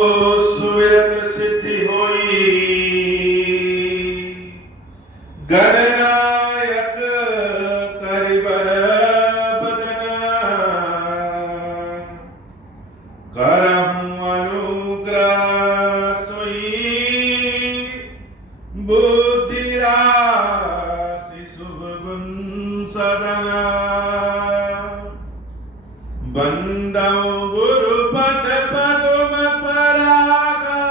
सुविरत सिद्धि होई गणनायक करिबर बदना करहूं अनुग्रह सोई बुद्धि राशि शुभ गुण सदना बंदौ गुरुपद पदुम परागा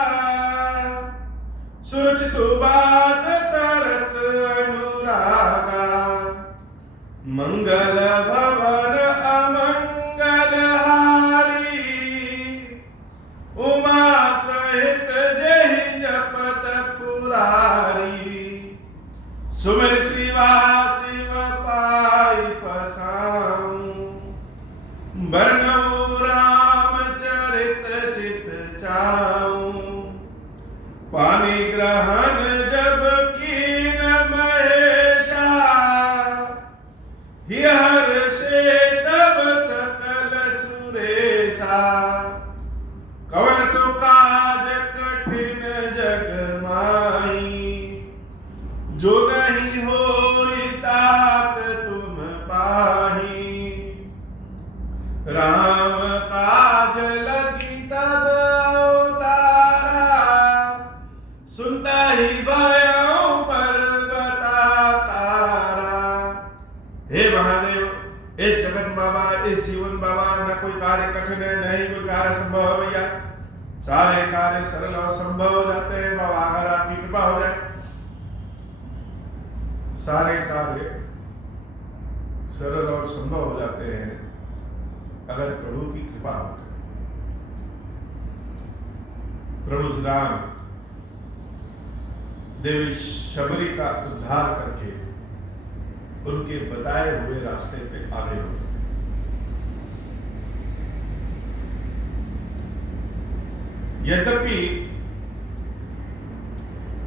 सुरुचि सुबास सरस अनुरागा मंगल भवन अमंगल हारी उमा सहित जहि जपत पुरारी सुमिर शिवा शिव पाई पसाऊं बरनऊ रामचरित चित चाऊं पानी ग्रहण जब कीन महेशा हर्षे तब सकल सुरेशा कवन सो काज कठिन जग माई जो नहीं होई तात तुम पाही राम काज लगी तब अवतारा सुनता ही भयों पर्वता तारा। हे महादेव, इस जगत बाबा, इस जीवन बाबा, न कोई कार्य कठिन है, न ही कोई कार्य संभव है भैया। सारे कार्य सरल और संभव हो जाते हैं बाबा, अगर आपकी कृपा हो जाए। सारे कार्य सरल और संभव हो जाते हैं अगर प्रभु की कृपा हो। प्रभु श्री राम देवी शबरी का उद्धार करके उनके बताए हुए रास्ते पे आगे हो। यद्यपि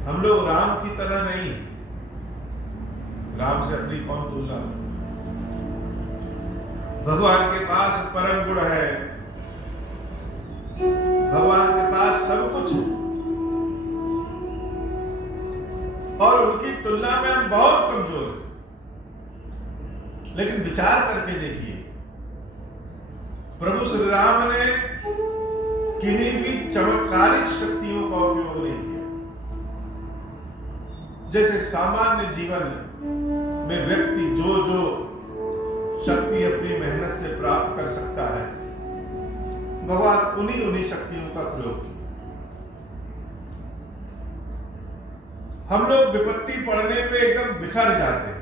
हम लोग राम की तरह नहीं, राम से अपनी कौन तुलना। भगवान के पास परम गुण है, भगवान के पास सब कुछ है और उनकी तुलना में हम बहुत कमजोर हैं। लेकिन विचार करके देखिए, प्रभु श्री राम ने किन्हीं भी चमत्कारिक शक्तियों का उपयोग नहीं किया। जैसे सामान्य जीवन में व्यक्ति जो शक्ति अपनी मेहनत से प्राप्त कर सकता है, भगवान उन्हीं शक्तियों का प्रयोग किया। हम लोग विपत्ति पड़ने पे एकदम बिखर जाते हैं,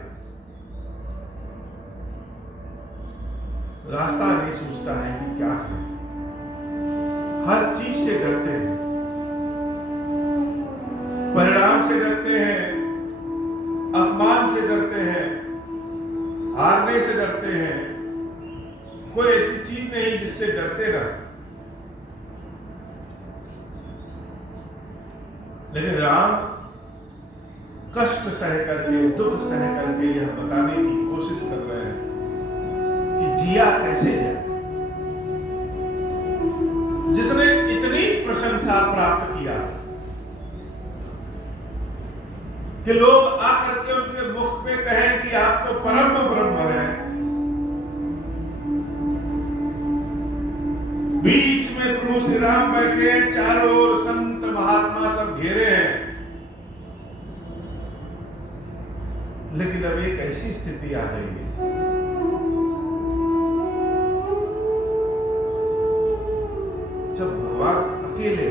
रास्ता नहीं सूझता है कि क्या करें, हर चीज से डरते हैं, परिणाम से डरते हैं, अपमान से डरते हैं, हारने से डरते हैं। कोई ऐसी चीज नहीं जिससे डरते ना। लेकिन राम कष्ट सह करके, दुख सह करके यह बताने की कोशिश कर रहे हैं कि जिया कैसे जाए। जिसने इतनी प्रशंसा प्राप्त किया कि लोग आकर के उनके मुख पे कहें कि आप तो परम ब्रह्म हैं। बीच में प्रभु श्री राम बैठे हैं, चारों ओर संत महात्मा सब घेरे हैं। लेकिन अब एक ऐसी स्थिति आ गई है, जब भगवान अकेले,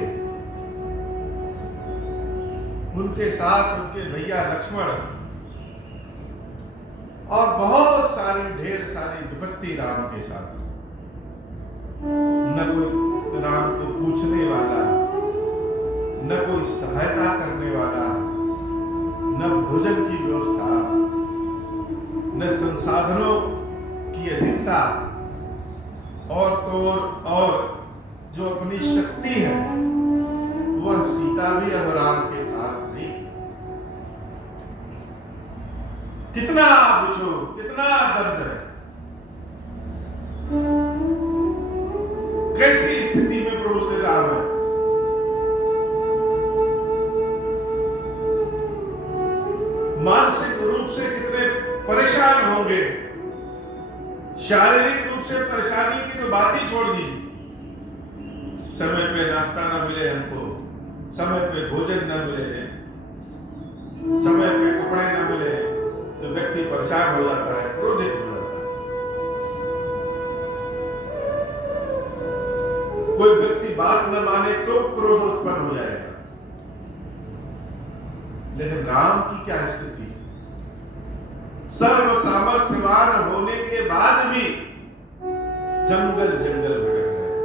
उनके साथ उनके भैया लक्ष्मण और बहुत सारी ढेर सारी विपत्ति राम के साथ। न कोई राम को पूछने वाला, न कोई सहायता करने वाला, न भोजन की व्यवस्था, न संसाधनों की अधिकता, और तो और जो अपनी शक्ति है वह सीता भी अब राम के साथ नहीं। कितना पूछो, कितना दर्द है। कैसी स्थिति में प्रभु श्री राम है। रूप से कितने परेशान होंगे। शारीरिक रूप से परेशानी की तो बात ही छोड़ दीजिए। समय पे नाश्ता ना मिले हमको, समय पे भोजन ना मिले, समय पे कपड़े ना मिले, तो व्यक्ति परेशान हो जाता है, क्रोधित हो जाता है। कोई व्यक्ति बात न माने तो क्रोध उत्पन्न हो जाएगा। लेकिन राम की क्या स्थिति, सर्व सामर्थ्यवान होने के बाद भी जंगल जंगल भटक रहे हैं।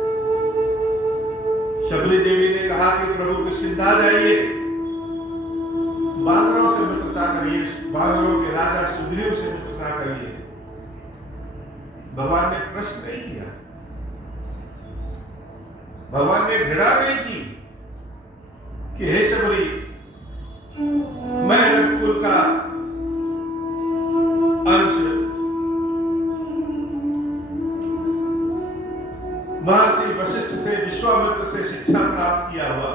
शबरी देवी ने कहा कि प्रभु किष्किंधा जाइए, वानरों से मित्रता करिए, वानरों के राजा सुग्रीव से मित्रता करिए। भगवान ने प्रश्न नहीं किया, भगवान ने घृणा नहीं की कि हे शबरी, मैं रघुकुल का अंश, महर्षि वशिष्ठ से, विश्वामित्र से शिक्षा प्राप्त किया हुआ,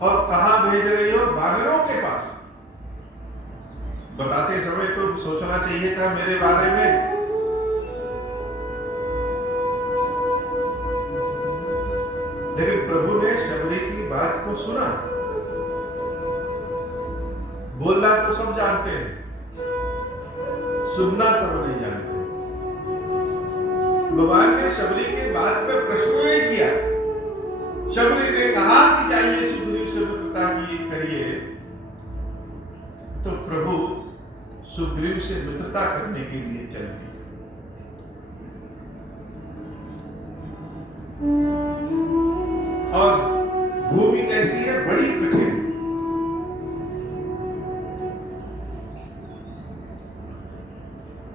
और कहां भेज रही हो? वानरों के पास। बताते समय तो सोचना चाहिए था मेरे बारे में। लेकिन प्रभु ने शबरी की बात को सुना। बोलना तो सब जानते हैं, सुनना सब नहीं जानते। भगवान ने शबरी की बात पे प्रश्न नहीं किया। शबरी ने कहा कि जाइए सुग्रीव से मित्रता करिए, तो प्रभु सुग्रीव से मित्रता करने के लिए चल दिए। और भूमि कैसी है? बड़ी कठिन।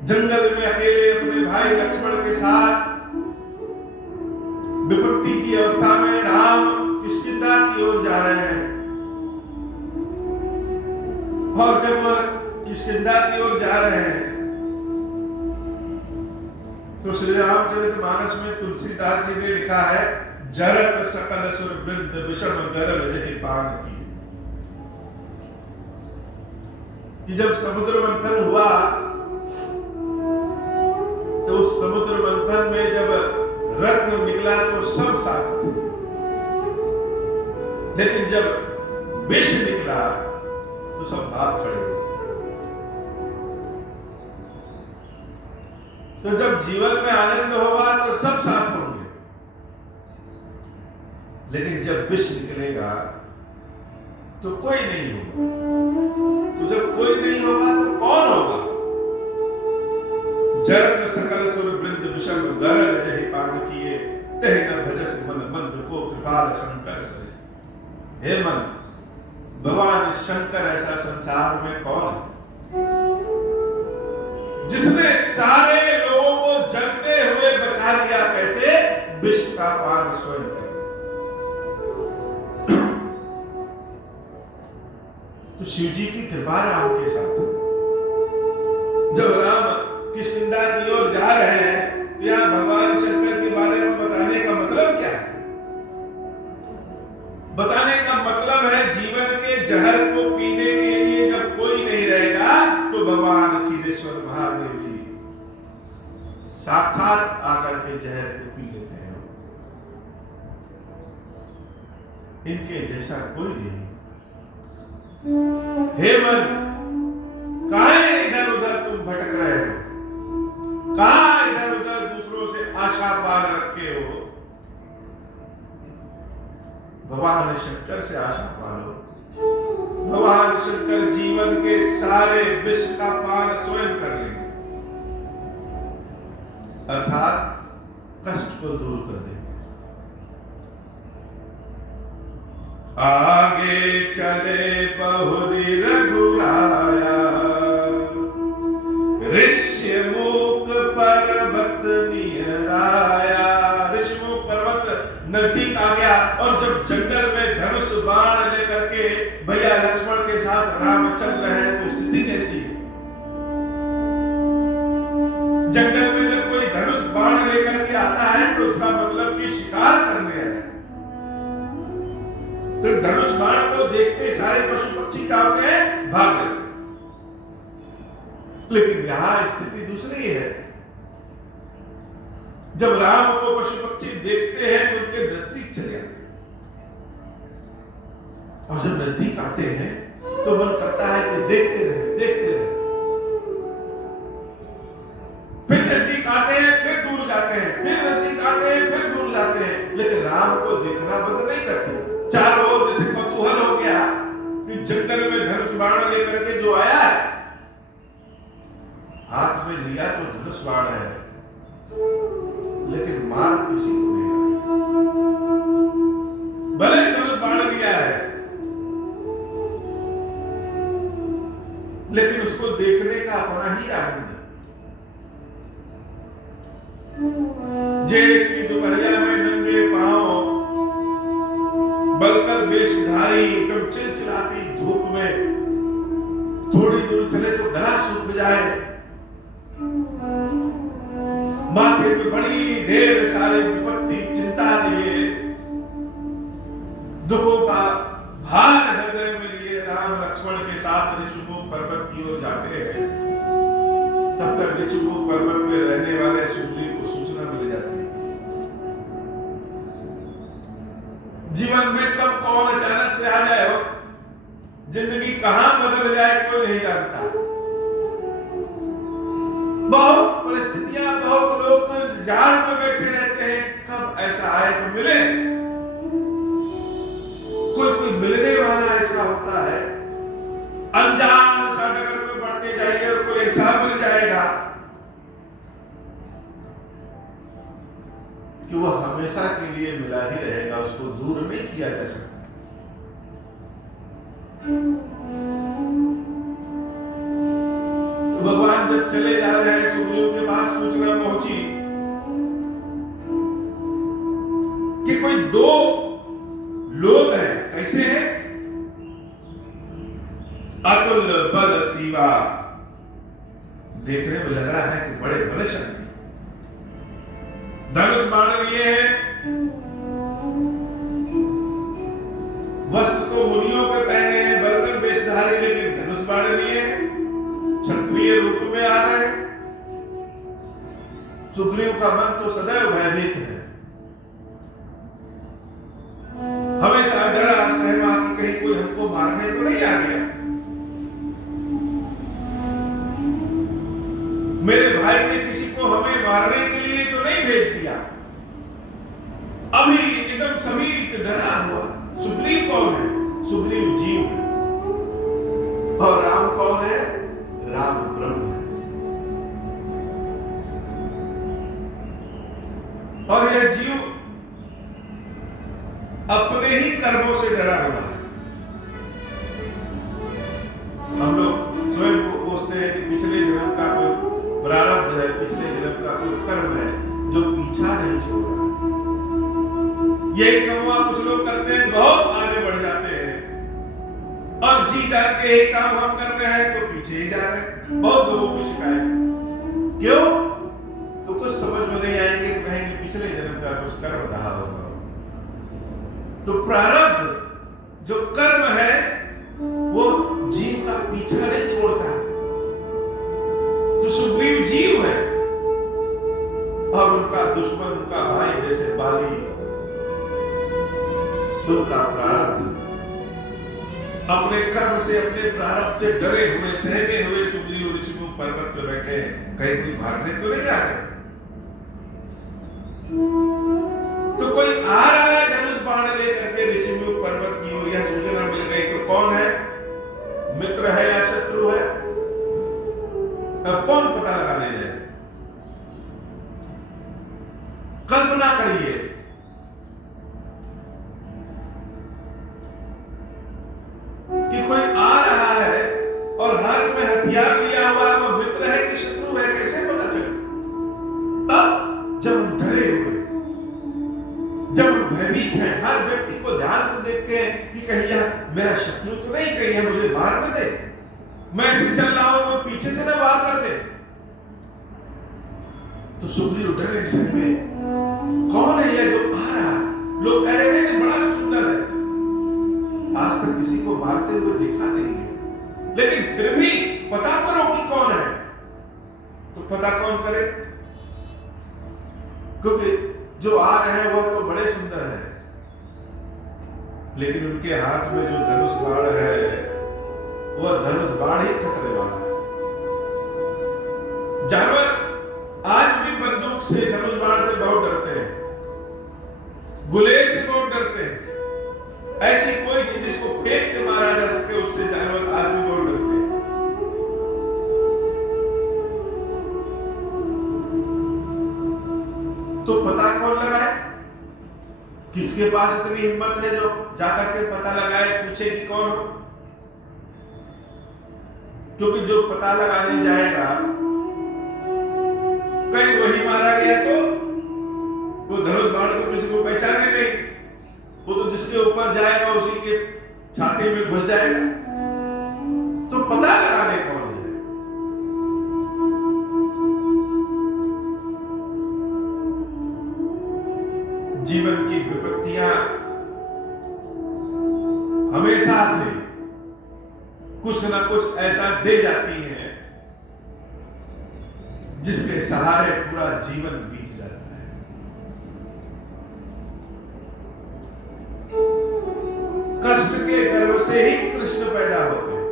जंगल में अकेले अपने भाई लक्ष्मण के साथ विपत्ति की अवस्था में राम किष्किंधा की ओर जा रहे हैं। और जब वह किष्किंधा की ओर जा रहे हैं तो श्री रामचरितमानस में तुलसीदास जी ने लिखा है, जरत सकल सुर वृंद विषम गरल जहि पान की। कि जब समुद्र मंथन हुआ तो उस समुद्र मंथन में जब रत्न निकला तो सब साथ थे, लेकिन जब विष निकला तो सब भाग खड़े हुए। तो जब जीवन में आनंद होगा तो सब साथ होंगे, लेकिन जब विष निकलेगा तो कोई नहीं होगा। तो जब कोई नहीं होगा तो कौन होगा? जरत सकल सुर वृंद विषम गरल जहि पान किए, तहि न भजस मन मंद को कृपाल शंकर सरिस। हे मन, भगवान शंकर ऐसा संसार में कौन है जिसने सारे लोगों को जलते हुए बचा लिया? कैसे? विष का पान स्वयं कर। तो शिव जी की कृपा राम के साथ। जब राम किष्किंधा की ओर जा रहे हैं तो यहां भगवान शंकर के बारे में बताने का मतलब क्या है? बताने का मतलब है जीवन के जहर को पीने के लिए जब कोई नहीं रहेगा तो भगवान क्षीरेश्वर महादेव जी साक्षात आकर के जहर को पी लेते हैं। इनके जैसा कोई नहीं। हे मन, काहे इधर उधर तुम भटक रहे हो? कहां इधर उधर दूसरों से आशा पार रखे हो? भगवान शंकर से आशा पालो। भगवान शंकर जीवन के सारे विष का पान स्वयं कर लेंगे, अर्थात कष्ट को दूर कर देंगे। आगे चले बहुरी रघुराया, ऋष्यमुख पर्वत निहराया। ऋष्यमुख पर्वत नजदीक आ गया और जब जंगल में धनुष बाण लेकर के भैया लक्ष्मण के साथ राम चल रहे हैं तो स्थिति कैसी है? जंगल में जब कोई धनुष बाण लेकर के आता है तो उसका मतलब कि शिकार करने आया है। तो धनुष बाण को देखते सारे पशु पक्षी क्या होते हैं? भाग जाते हैं। लेकिन यहां स्थिति दूसरी है। जब राम को पशु पक्षी देखते हैं तो उनके नजदीक चले आते हैं, और जब नजदीक आते हैं तो मन करता है कि देखते रहे, देखते रहे। फिर नजदीक आते हैं, फिर दूर जाते हैं, फिर नजदीक आते हैं, फिर दूर जाते हैं, लेकिन राम को देखना बंद नहीं करते। चारों ओर जैसे कौतूहल हो गया कि जंगल में धनुष बाण लेकर के जो आया है, हाथ में लिया तो धनुष बाण है, लेकिन मार किसी को नहीं रहा। भले धनुष बाण लिया है, लेकिन उसको देखने का अपना ही आनंद है। जेठ की दोपहरिया में नंगे पांव, बलकर वेशधारी, एकदम चिलचिलाती धूप में थोड़ी दूर चले तो गला सूख जाए, माथे पे बड़ी ढेर सारे विपत्ति चिंता लिए, दुखों का भार हृदय में लिए राम लक्ष्मण के साथ ऋषिमुख पर्वत की ओर जाते हैं। तब तक ऋषिमुख पर्वत में रहने वाले सुग्रीव को सूचना मिल जाती है। जीवन में कब कौन अचानक से आ जाए, जिंदगी कहां बदल जाए कोई नहीं जानता। बहुत परिस्थितियां, बहुत लोग तो इंतजार में बैठे रहते हैं कब ऐसा आए तो मिले। कोई मिलने वाला ऐसा होता है, अनजान सा नगर में बढ़ते जाइए और कोई ऐसा मिल जाएगा कि वह हमेशा के लिए मिला ही रहेगा, उसको दूर नहीं किया जा सकता। तो भगवान जब चले जा रहे हैं, सुग्रीव के पास सूचना पहुंची कि कोई दो लोग हैं। कैसे हैं? अतुल बल सीवा, देखने में लग रहा है कि बड़े बलशाली, धनुष बाण लिए हैं, वस्त्र तो मुनियों के पहने हैं, बलकर वेशधारी, लेकिन धनुष बाण लिए हैं, क्षत्रिय रूप में आ रहे हैं। सुग्रीव का मन तो सदैव भयभीत है, हमेशा डरा सहमा कि कहीं कोई हमको मारने तो नहीं आ गया, मेरे भाई ने किसी को हमें मारने के लिए तो नहीं भेज दिया। अभी एकदम समीत डरा हुआ। सुग्रीव कौन है? सुग्रीव जीव है, और राम कौन है? राम ब्रह्म है। और यह जीव अपने ही कर्मों से डरा हुआ है। हम लोग स्वयं को कोसते हैं कि पिछले जन्म का कोई प्रारब्ध है, पिछले जन्म का कोई कर्म है जो पीछा नहीं छोड़ रहा। यही कमुआ कुछ लोग करते हैं, बहुत आगे बढ़ जाते हैं, और जी जान के एक काम हम कर रहे हैं तो पीछे ही जा रहे हैं। बहुत लोगों की शिकायत है। क्यों? तो कुछ समझ में नहीं आएंगे, तो कहेंगे पिछले जन्म का कुछ कर्म रहा होगा। तो प्रारब्ध जो कर्म है वो जीव का पीछा नहीं छोड़ता। तो सुग्रीव जीव है, और उनका दुश्मन, उनका भाई जैसे बाली, उनका प्रारब्ध, अपने कर्म से, अपने प्रारब्ध से डरे हुए, सहमे हुए सुग्रीव ऋषिमुख पर्वत पे बैठे हैं, कहीं कोई मारने तो नहीं आ गए। तो कोई आ रहा है धनुष बाण लेकर के ऋषिमुख पर्वत की ओर, यह सूचना मिल गई। तो कौन है? मित्र है या शत्रु है? अब कौन पता लगाने जाए? कल्पना करिए, कि कोई आ रहा है और हाथ में हथियार लिया हुआ है, वो मित्र है कि शत्रु है, कैसे पता चले? तब जब हम डरे हुए, जब हम भयभीत हैं, हर व्यक्ति को ध्यान से देखते हैं कि कहीं यह मेरा शत्रु तो नहीं, कहीं यह मुझे मार न दे, मैं ऐसे चल रहा हूं तो पीछे से ना वार कर दे। तो सुग्रीव डरे सहमे, कौन है यह जो आ रहा है? लोग कह रहे हैं बड़ा सुंदर है, आज तक किसी को मारते हुए देखा नहीं है, लेकिन फिर भी पता करो कि कौन है। तो पता कौन करे? क्योंकि जो आ रहे हैं वो तो बड़े सुंदर है, लेकिन उनके हाथ में जो धनुष बाण है वह धनुष बाण ही खतरे वाला है। जानवर आज भी बंदूक से, धनुष बाण से बहुत डरते हैं, गुलेल से बहुत डरते हैं। ऐसी कोई चीज जिसको फेंक के मारा जा सके उससे जानवर आज भी बहुत डरते हैं। तो पता कौन लगाए? किसके पास इतनी हिम्मत है जो जाकर के पता लगाए, पूछे कि कौन हो? क्योंकि जो पता लगाने जाएगा, कहीं वही मारा गया तो वो धनुष बाण तो किसी को पहचाने नहीं, वो तो जिसके ऊपर जाएगा उसी के छाती में घुस जाएगा। तो पता लगाने कौन है? जीवन की विपत्तियां हमेशा से कुछ ना कुछ ऐसा दे जाती हैं जिसके सहारे पूरा जीवन बीत जाता है। कष्ट के गर्भ से ही कृष्ण पैदा होते हैं।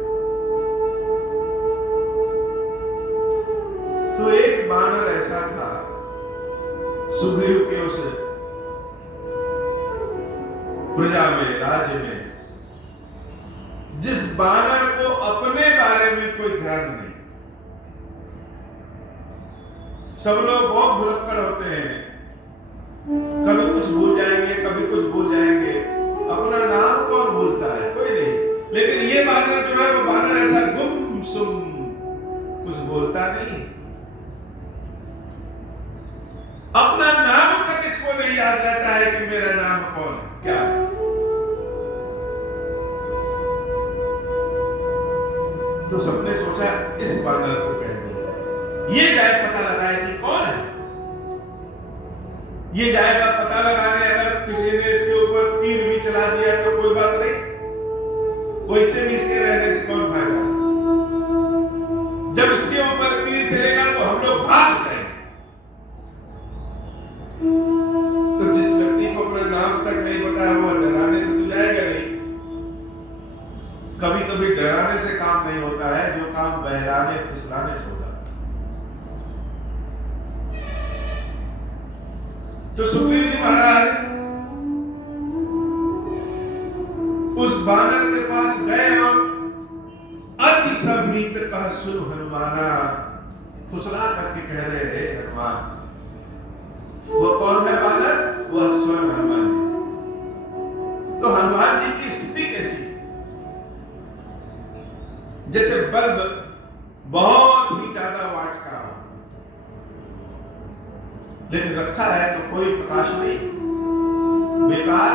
तो एक बानर ऐसा था, सुग्रीव के उस प्रजा में, राज्य में, जिस बानर को अपने बारे में कोई ध्यान नहीं। सब लोग बहुत भुलक्कड़ होते हैं, कभी कुछ भूल जाएंगे, कभी कुछ भूल जाएंगे, अपना नाम कौन भूलता है? कोई नहीं। लेकिन ये बानर जो है वो बानर ऐसा गुमसुम, कुछ बोलता नहीं, अपना नाम तक इसको नहीं याद रहता है कि मेरा नाम कौन है, क्या है। तो सबने सोचा इस बानर को कह दो, ये जाए पता लगाए कि कौन है। ये जाएगा पता लगाने, अगर किसी ने इसके ऊपर तीर भी चला दिया तो कोई बात नहीं, वैसे भी इसके रहने से कौन फायदा। जब इसके ऊपर तीर चलेगा तो हम लोग भाग जाएंगे। तो जिस व्यक्ति को अपना नाम तक नहीं पता है वो डराने से तो जाएगा नहीं। कभी कभी डराने से काम नहीं होता है, जो काम बहलाने फुसलाने से होता है। तो सुग्रीव जी महाराज उस बानर के पास गए और अति समीत कह सुन हनुमाना, फुसला करके कह रहे हैं हनुमान। वो कौन है बानर? वह स्वयं हनुमान जी। तो हनुमान जी की स्थिति कैसी? जैसे बल्ब बहुत ही ज्यादा वाट का हो, लेकिन रखा है तो कोई प्रकाश नहीं, बेकार।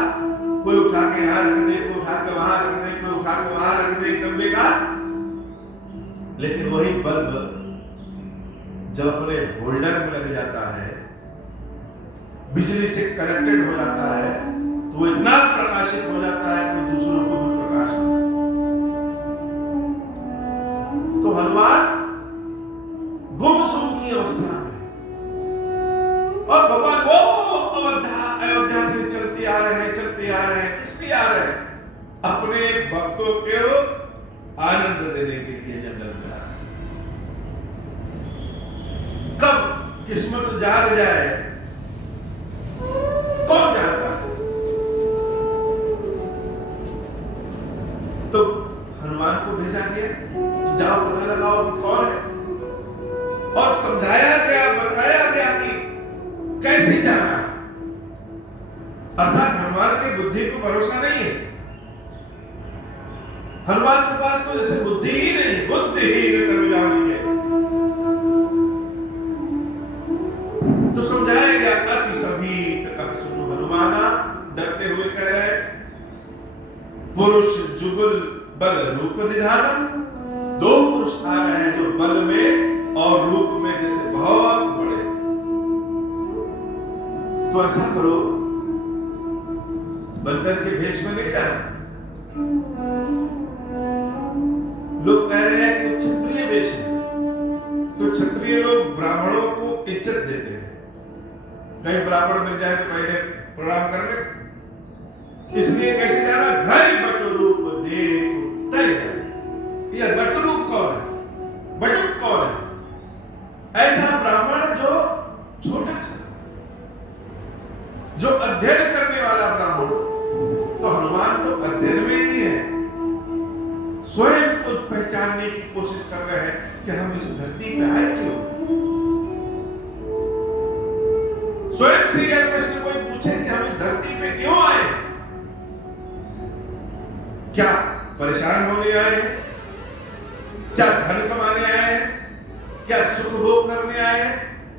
कोई उठा के यहां रख दे, कोई उठा के वहां रख दे, कोई उठा के वहां रख दे, एकदम बेकार। लेकिन वही बल्ब जब अपने होल्डर में लग जाता है, बिजली से कनेक्टेड हो जाता है, तो वो इतना प्रकाशित हो जाता है कि दूसरों को भी प्रकाश देता है। तो हनुमान गुमसुम की अवस्था में, और भगवान वो अयोध्या से चलते आ रहे हैं, चलते आ रहे हैं। किस लिए आ रहे हैं? अपने भक्तों को आनंद देने के लिए जंगल में आ रहे हैं। कब किस्मत जाग जाए कौन जानता है। तो हनुमान को भेजा गया, जाओ पता लगाओ कि कौन है, और समझाया गया, बताया गया कि कैसे जाना है। अर्थात हनुमान की बुद्धि को भरोसा नहीं है। हनुमान के पास तो जैसे बुद्धि ही नहीं, बुद्धिहीन तनु जानिके। तो समझाया गया अति समीत कह सुनो हनुमाना, डरते हुए कह रहे पुरुष जुगल बल रूप निधान। दो पुरुष आ रहे हैं जो बल में और रूप में जैसे बहुत बड़े। तो ऐसा करो, बंदर के भेष में नहीं जाना। लोग कह रहे हैं कि क्षत्रिय वेश है, तो क्षत्रिय लोग कहीं ब्राह्मण मिल जाए तो पहले प्रणाम कर ले, इसलिए कैसे जाना, धरि बटु रूप देखु तै जाई। यह बटु रूप कौन है, बटुक कौन है? ऐसा ब्राह्मण जो छोटा सा, जो अध्ययन करने वाला ब्राह्मण। तो हनुमान तो अध्ययन में ही है, स्वयं को पहचानने की कोशिश कर रहे हैं कि हम इस धरती पे आए क्यों। स्वयं से यह प्रश्न कोई पूछे कि हम इस धरती पे क्यों आए, क्या परेशान होने आए हैं, क्या धन कमाने आए हैं, क्या सुख भोग करने आए हैं,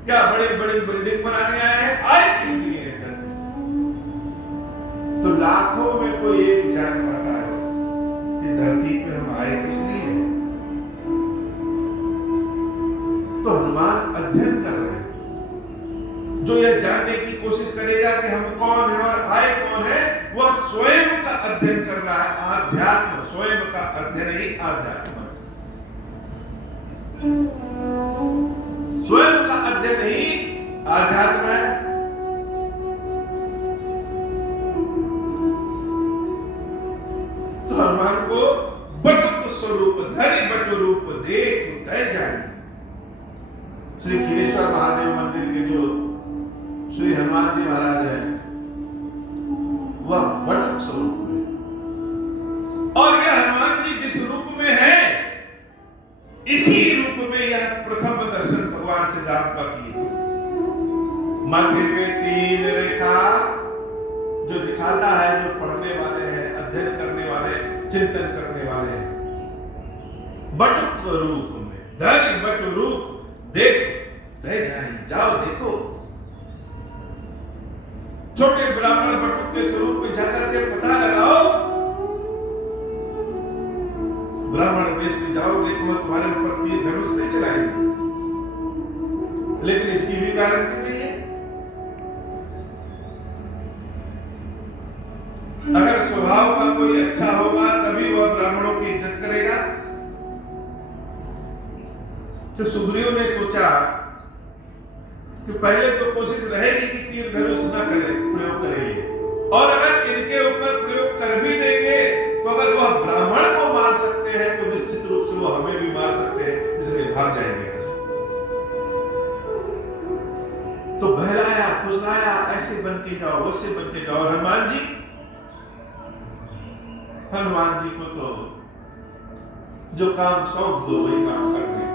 क्या बड़ी बड़ी बिल्डिंग बनाने आए हैं, आए किस लिए है धरती? तो लाखों में कोई एक जान पाता है कि धरती पे हम आए किस लिए। तो हनुमान अध्ययन कर रहे हैं, जो यह जानने की कोशिश करेगा कि हम कौन है और आए कौन है, वह स्वयं का अध्ययन कर रहा है। आध्यात्म, स्वयं का अध्ययन ही आध्यात्म है, स्वयं का अध्ययन ही आध्यात्म है। तो हनुमान को बटुक स्वरूप धरि बटु रूप देखु तै जाई। श्री खीरेश्वर महादेव मंदिर के जो श्री हनुमान जी महाराज हैं, वह बटुक स्वरूप में, और यह हनुमान जी जिस रूप में है, इसी रूप में यह प्रथम दर्शन भगवान श्री राम का किए। माथे पे 3 रेखा जो दिखाता है, जो पढ़ने वाले हैं, अध्ययन करने वाले, चिंतन करने वाले हैं, बटुक रूप में, धरि बटु रूप देख तै जाई, जाओ देखो। छोटे ब्राह्मण बटुक के स्वरूप में जाकर के पता लगाओ। ब्राह्मण वेश में जाओगे तो तुम्हारे ऊपर तीर धनुष नहीं चलाएंगे, लेकिन इसकी भी गारंटी नहीं है। अगर स्वभाव का कोई अच्छा होगा तभी वह ब्राह्मणों की इज्जत करेगा। तो सुग्रीव ने सोचा कि पहले तो कोशिश रहेगी कि तीर धनुष ना करे, प्रयोग करेंगे, और अगर इनके ऊपर प्रयोग कर भी देंगे तो अगर वह ब्राह्मण को मार सकते हैं तो निश्चित रूप से वो हमें भी मार सकते हैं, इसलिए भाग जाएंगे यहां से। तो बहलाया फुसलाया, ऐसे बन के जाओ, वैसे बन के जाओ। हनुमान जी को तो जो काम सौंप दो वही काम करने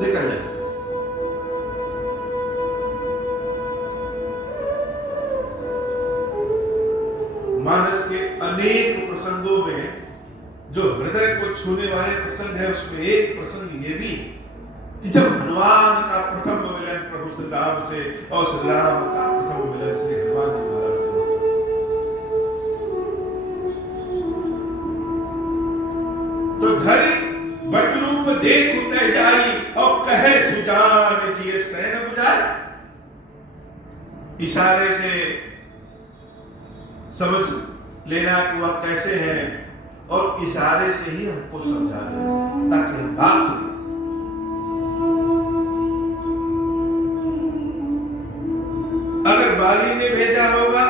निकल जाते। मानस के अनेक प्रसंगों में जो हृदय को छूने वाले प्रसंग है, उसमें एक प्रसंग ये भी कि जब हनुमान का प्रथम मिलन प्रभु श्री राम से और श्री राम का प्रथम मिलन श्री हनुमान जी महाराज से, तो धरि बटु रूप देखु तै जाई और कहे सुजान जिय सैन बुझाए। इशारे से समझ लेना कि वह कैसे हैं, और इशारे से ही हमको समझा दें ताकि हम भाग सकें। अगर बाली ने भेजा होगा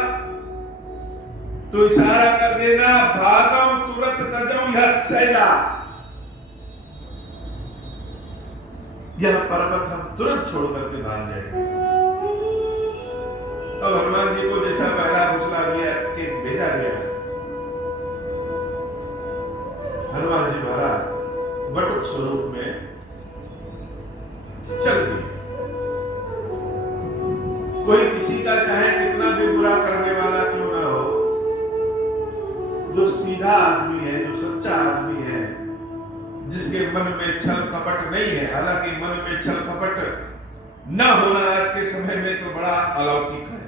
तो इशारा कर देना, भागो तुरंत तजौ यह शैला, यह पर्वत हम तुरंत छोड़ करके भाग जाएंगे। अब हनुमान जी को जैसा पहला घोषणा दिया कि भेजा गया, हनुमान जी महाराज बटुक स्वरूप में चल दिए। कोई किसी का चाहे कितना भी बुरा करने वाला क्यों ना हो, जो सीधा आदमी है, जो सच्चा आदमी है, जिसके मन में छल कपट नहीं है, हालांकि मन में छल कपट न होना आज के समय में तो बड़ा अलौकिक है,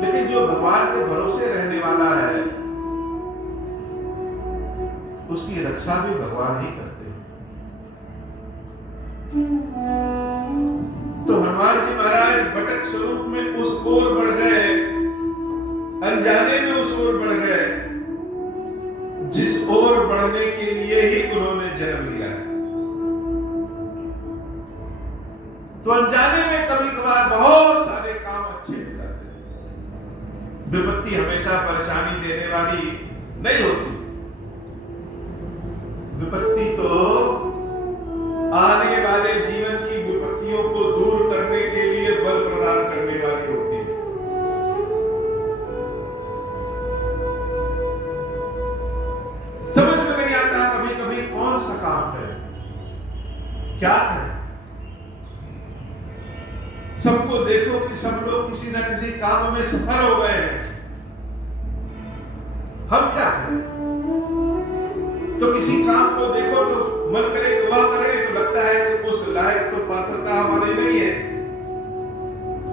लेकिन जो भगवान के भरोसे रहने वाला है उसकी रक्षा भी भगवान ही करते हैं। तो हनुमान जी महाराज बटक स्वरूप में उस ओर बढ़ गए, अनजाने में उस ओर बढ़ गए जिस ओर बढ़ने के लिए ही उन्होंने जन्म लिया है। तो अनजाने में कभी कभार बहुत सारे काम अच्छे हो जाते हैं। विपत्ति हमेशा परेशानी देने वाली नहीं होती। विपत्ति तो आने वाले जीवन की विपत्तियों को दूर करने के लिए बल प्रदान करने वाली होती है। समझ में नहीं आता कभी कभी कौन सा काम करें, क्या करें। सबको देखो कि सब लोग किसी ना किसी काम में सफल हो गए हैं, हम क्या करें। तो किसी काम को देखो तो मन करे तो वह करें, तो लगता है कि उस लायक तो पात्रता हमारी नहीं है,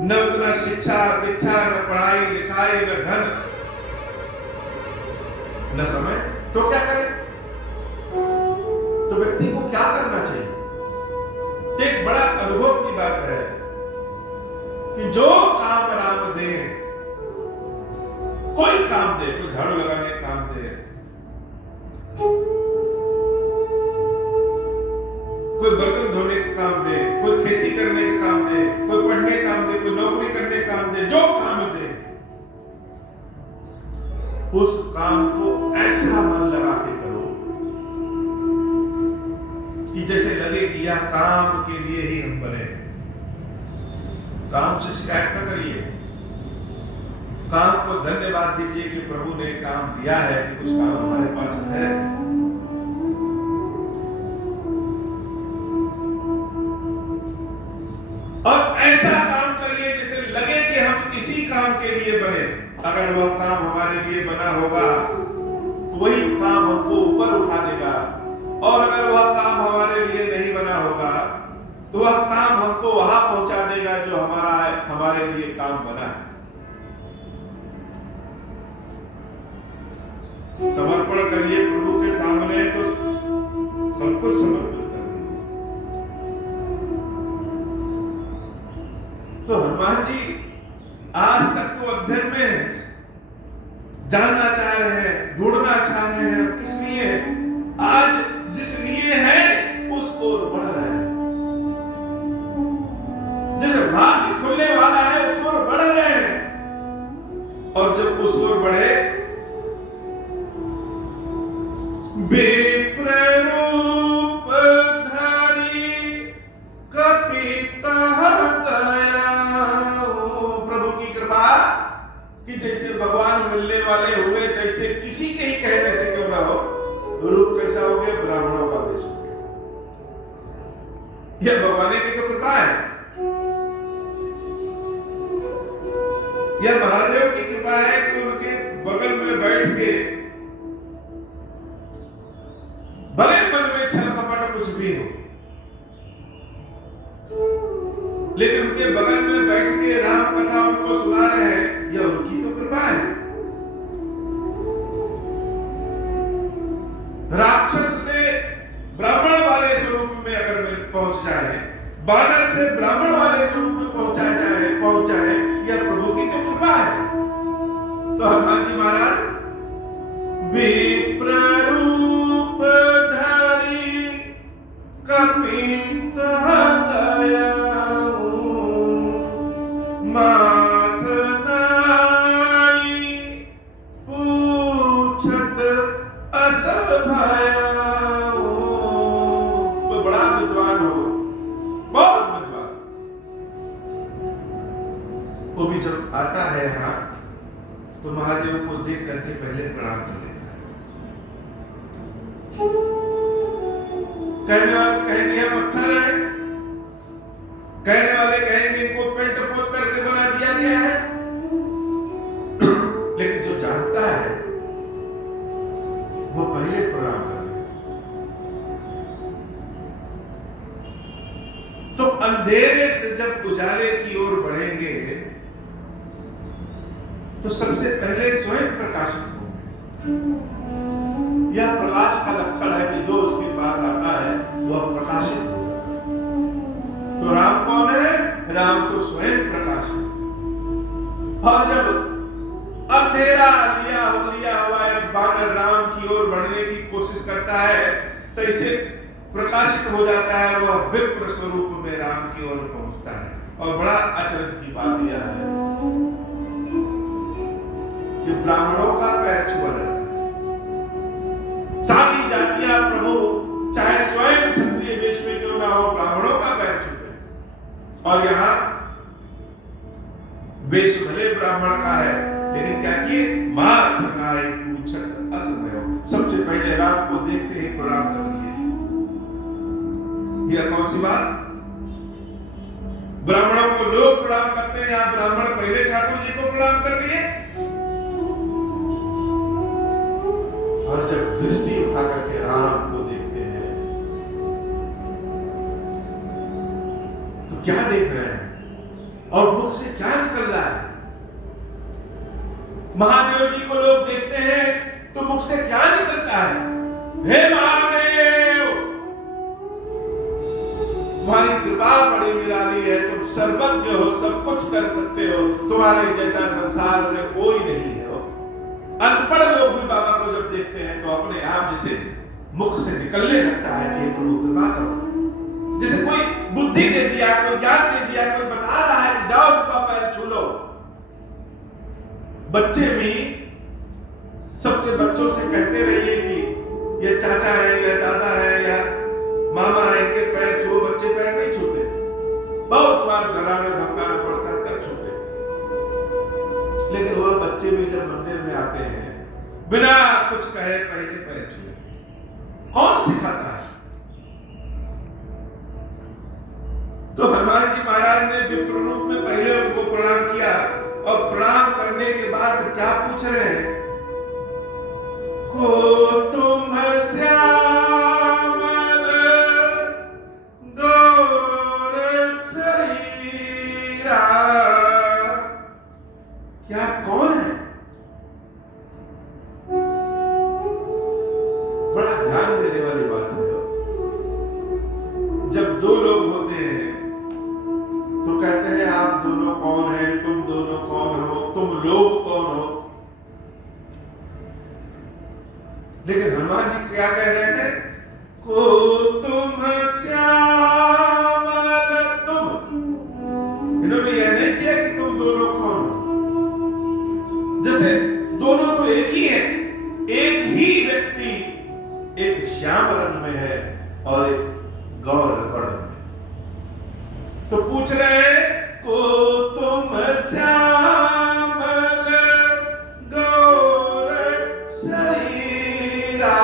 न उतना शिक्षा दीक्षा, न पढ़ाई लिखाई, न धन, न समय, तो क्या करें। तो व्यक्ति को क्या करना चाहिए। तो एक बड़ा अनुभव की बात है कि जो काम राम दे, कोई काम दे, कोई झाड़ू लगाने का काम दे, कोई बर्तन धोने का काम दे, कोई खेती करने का काम दे, कोई पढ़ने का काम दे, कोई नौकरी करने का काम दे, जो काम दे, उस काम को ऐसा मन लगा के करो कि जैसे लगे कि यह काम के लिए ही हम बने हैं। काम से शिकायत न करिए, काम को धन्यवाद दीजिए कि प्रभु ने काम दिया है, कि कुछ काम हमारे पास है। और ऐसा काम करिए जैसे लगे कि हम इसी काम के लिए बने। अगर वह काम हमारे लिए बना होगा तो वही काम हमको ऊपर उठा देगा, और अगर वह काम हमारे लिए नहीं बना होगा तो वह काम हमको वहां पहुंचा देगा जो हमारे लिए काम बना है। समर्पण करिए प्रभु के सामने, तो सब कुछ समर्पित कर दीजिए। तो हनुमान जी आज तक तो अध्ययन में जानना चाह रहे हैं, ढूंढना चाह रहे हैं, किस लिए। आज जिस लिए है उस ओर बढ़ रहे हैं, जैसे भाग्य खुलने वाला है उस ओर बढ़ रहे हैं। और जब उस ओर बढ़े, विप्र रूप धारी कपितः गया। प्रभु की कृपा कि जैसे भगवान मिलने वाले हुए, तैसे किसी के ही कहने से क्यों ना हो, रूप कैसा हो गया, ब्राह्मणों का वेश हो गया। यह भगवान की तो कृपा है, यह महादेव की कृपा है कि उनके बगल में बैठ के, भले मन में छल कपट कुछ भी हो, लेकिन उनके बगल में बैठ के राम कथा उनको सुना रहे हैं, यह उनकी तो कृपा है। राक्षस से ब्राह्मण वाले स्वरूप में अगर पहुंच जाए, बानर से ब्राह्मण वाले स्वरूप में पहुंच जाए, यह प्रभु की तो कृपा है। तो हनुमान जी महाराज विप्र रूप धारी कपितः गया, माथ नाई पूछत अस भया। तो बड़ा विद्वान हो, बहुत विद्वान, वो भी जब आता है यहाँ तो महादेव को देख करके पहले प्रणाम कर लेता है। कहने वाले कहेंगे यह पत्थर है, कहने वाले कहेंगे इनको पेंट पोत करके बना दिया गया है। लेकिन जो जानता है वो पहले प्रणाम कर लेता है। तो अंधेरे से जब उजाले की ओर बढ़ेंगे तो सबसे पहले स्वयं प्रकाशित होंगे। यह प्रकाश का लक्षण है कि जो उसके पास आता है वह प्रकाशित होगा। तो राम कौन है? राम तो स्वयं प्रकाश है। और जब अंधेरा लिया हुआ एक बानर राम की ओर बढ़ने की कोशिश करता है, तो इसे प्रकाशित हो जाता है, वह विप्र स्वरूप में राम की ओर पहुंचता है। और बड़ा अचरज की बात यह है कि ब्राह्मणों का पैर छुआ जाता है। सारी जातियां प्रभु चाहे स्वयं क्षत्रिय वेश में क्यों ना हो, ब्राह्मणों का पैर छूते। और यहां वेश भले ब्राह्मण का है, लेकिन क्या किए, मात्र नाय पूछत असमयो, सबसे पहले राम को देखते ही प्रणाम कर लिए। यह कौन सी बात? ब्राह्मणों को लोग प्रणाम करते हैं, यहां ब्राह्मण पहले ठाकुर जी को प्रणाम कर लिए। और जब दृष्टि उठा करके राम को देखते हैं तो क्या देख रहे हैं और मुख से क्या निकल रहा है? महादेव जी को लोग देखते हैं तो मुख से क्या निकलता है? हे महादेव, तुम्हारी कृपा बड़ी निराली है, तुम सर्वज्ञ हो, सब कुछ कर सकते हो, तुम्हारे जैसा संसार में कोई नहीं है। अनपढ़ लोग भी बाबा को जब देखते हैं तो अपने आप जैसे मुख से निकलने लगता है कि प्रभु कृपा करो। जैसे कोई बुद्धि दे दिया, कोई ज्ञान दे दिया, कोई बता रहा है कि जाओ उनका पैर छू लो। बच्चे भी सबसे बच्चों से कहते रहिए कि ये चाचा है या दादा है या मामा है, इनके पैर छुओ। बच्चे पैर नहीं छूते, बहुत बार लड़ाना धमकाना पड़ता है तब छूते। लेकिन वह बच्चे भी जब मंदिर में आते हैं बिना कुछ कहे पहले पैर छुए, कौन सिखाता है? तो हनुमान जी महाराज ने विप्र रूप में पहले उनको प्रणाम किया और प्रणाम करने के बाद क्या पूछ रहे हैं? को तुम श्यामल गौर शरीरा, क्या कौन है? बड़ा ध्यान देने वाली बात है। जब दो लोग होते हैं तो कहते हैं आप दोनों कौन हैं, तुम दोनों कौन हो, तुम लोग कौन हो। लेकिन हनुमान जी क्या कह रहे हैं? को तुम श्यामल, तुम। इन्होंने यह नहीं किया कि तुम दोनों कौन हो। जैसे दोनों तो एक ही है, एक ही व्यक्ति एक श्याम रंग में है और एक गौर वर्ण में। तो पूछ रहे हैं को तुम श्यामल गौर शरीरा,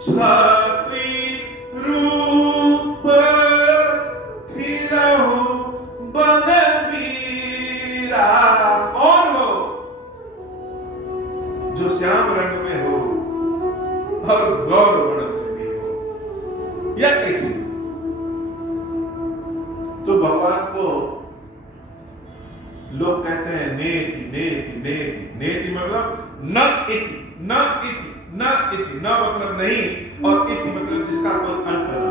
छत्री रूप फिरहु बलबीरा। कौन हो? जो श्याम रंग में हो और गौर वर्ण में भी हो, या कैसे? तो भगवान को लोग कहते हैं नेति नेति नेति। नेति मतलब न इति, न इति, न इति। न मतलब नहीं और इति मतलब जिसका कोई अंत ना हो।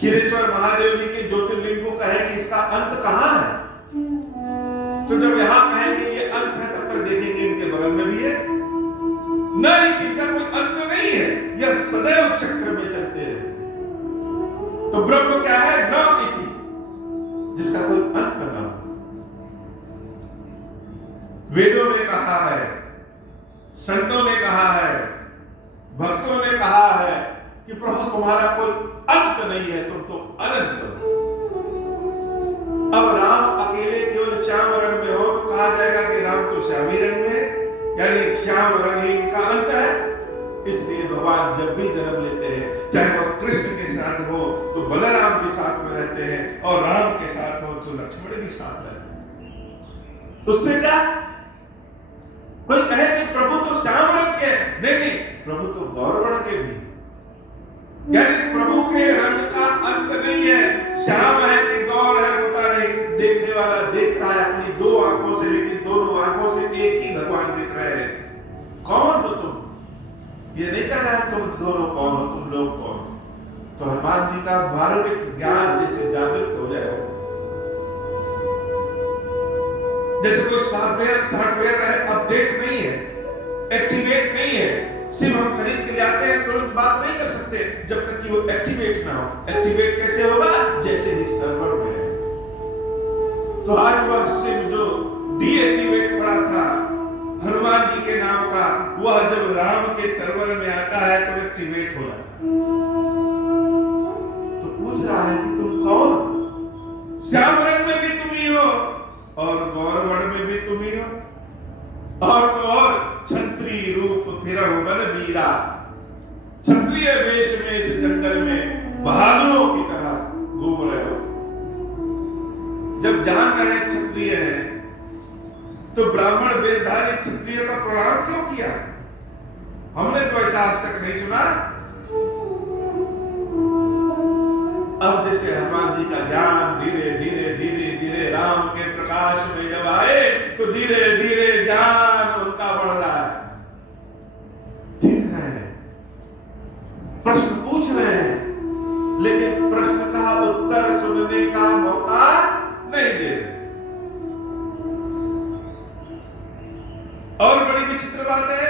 खीरेश्वर महादेव जी के ज्योतिर्लिंग को कहे कि इसका अंत कहां है, तो जब यहां कहेंगे ये अंत है तब तक देखेंगे इनके बगल में भी है। नहीं, इनका कोई अंत नहीं है, यह सदैव चक्र में चलते रहते हैं। तो ब्रह्म क्या है? न इति, जिसका कोई अंत न हो। वेदों ने कहा है, संतों ने कहा है, भक्तों ने कहा है कि प्रभु तुम्हारा कोई अंत नहीं है, तुम तो अनंत हो। अब राम अकेले केवल श्याम रंग में हो तो कहा जाएगा कि राम तो श्यामी रंग में, यानी श्याम रंग ही इनका अंत है। इसलिए भगवान जब भी जन्म लेते हैं, चाहे वह कृष्ण के साथ हो तो बलराम भी साथ में रहते हैं, और राम के साथ हो तो लक्ष्मण भी साथ रहते हैं। उससे क्या कोई कहे कि प्रभु तो श्याम रंग के, नहीं, प्रभु तो गौर वर्ण के भी, यानी प्रभु के रंग का अंत नहीं है। श्याम है कि गौर है पता नहीं, देखने वाला देख रहा है अपनी दो आंखों से, लेकिन दोनों आंखों से एक ही भगवान दिख रहे हैं। कौन हो तुम? ये नहीं कह रहा है तुम दोनों कौन हो, तुम लोग कौन हो। तो हनुमान जी का मार्मिक ज्ञान जैसे जागृत हो जाए, जैसे कोई सॉफ्टवेयर है, अपडेट नहीं है, एक्टिवेट नहीं है। सिम हम खरीद के लाते हैं, तुरंत बात नहीं कर सकते जब तक कि वो एक्टिवेट ना हो। एक्टिवेट कैसे होगा? जैसे ही सर्वर में है। तो आज वह सिम जो डीएक्टिवेट पड़ा था हनुमान जी के नाम का, वह जब राम के सर्वर में आता है तो एक्टिवेट हो जाता है। तो पूछ रहा है कि तुम कौन हो? श्याम रंग में भी तुम ही हो और गौरवर्ण में भी तुम ही हो, और तो और क्षत्रिय रूप फिरहु बन वीरा। क्षत्रिय वेश में इस जंगल में बहादुरों की तरह घूम रहे हो। जब जान रहे क्षत्रिय है तो ब्राह्मण वेशधारी क्षत्रिय का प्रणाम क्यों किया? हमने तो ऐसा आज तक नहीं सुना। अब जैसे हनुमान जी का ज्ञान धीरे धीरे धीरे धीरे राम के प्रकाश में जब आए तो धीरे धीरे ज्ञान उनका बढ़ रहा है। देख रहे हैं, प्रश्न पूछ रहे हैं, लेकिन प्रश्न का उत्तर सुनने का मौका नहीं दे रहे। और बड़ी विचित्र बात है,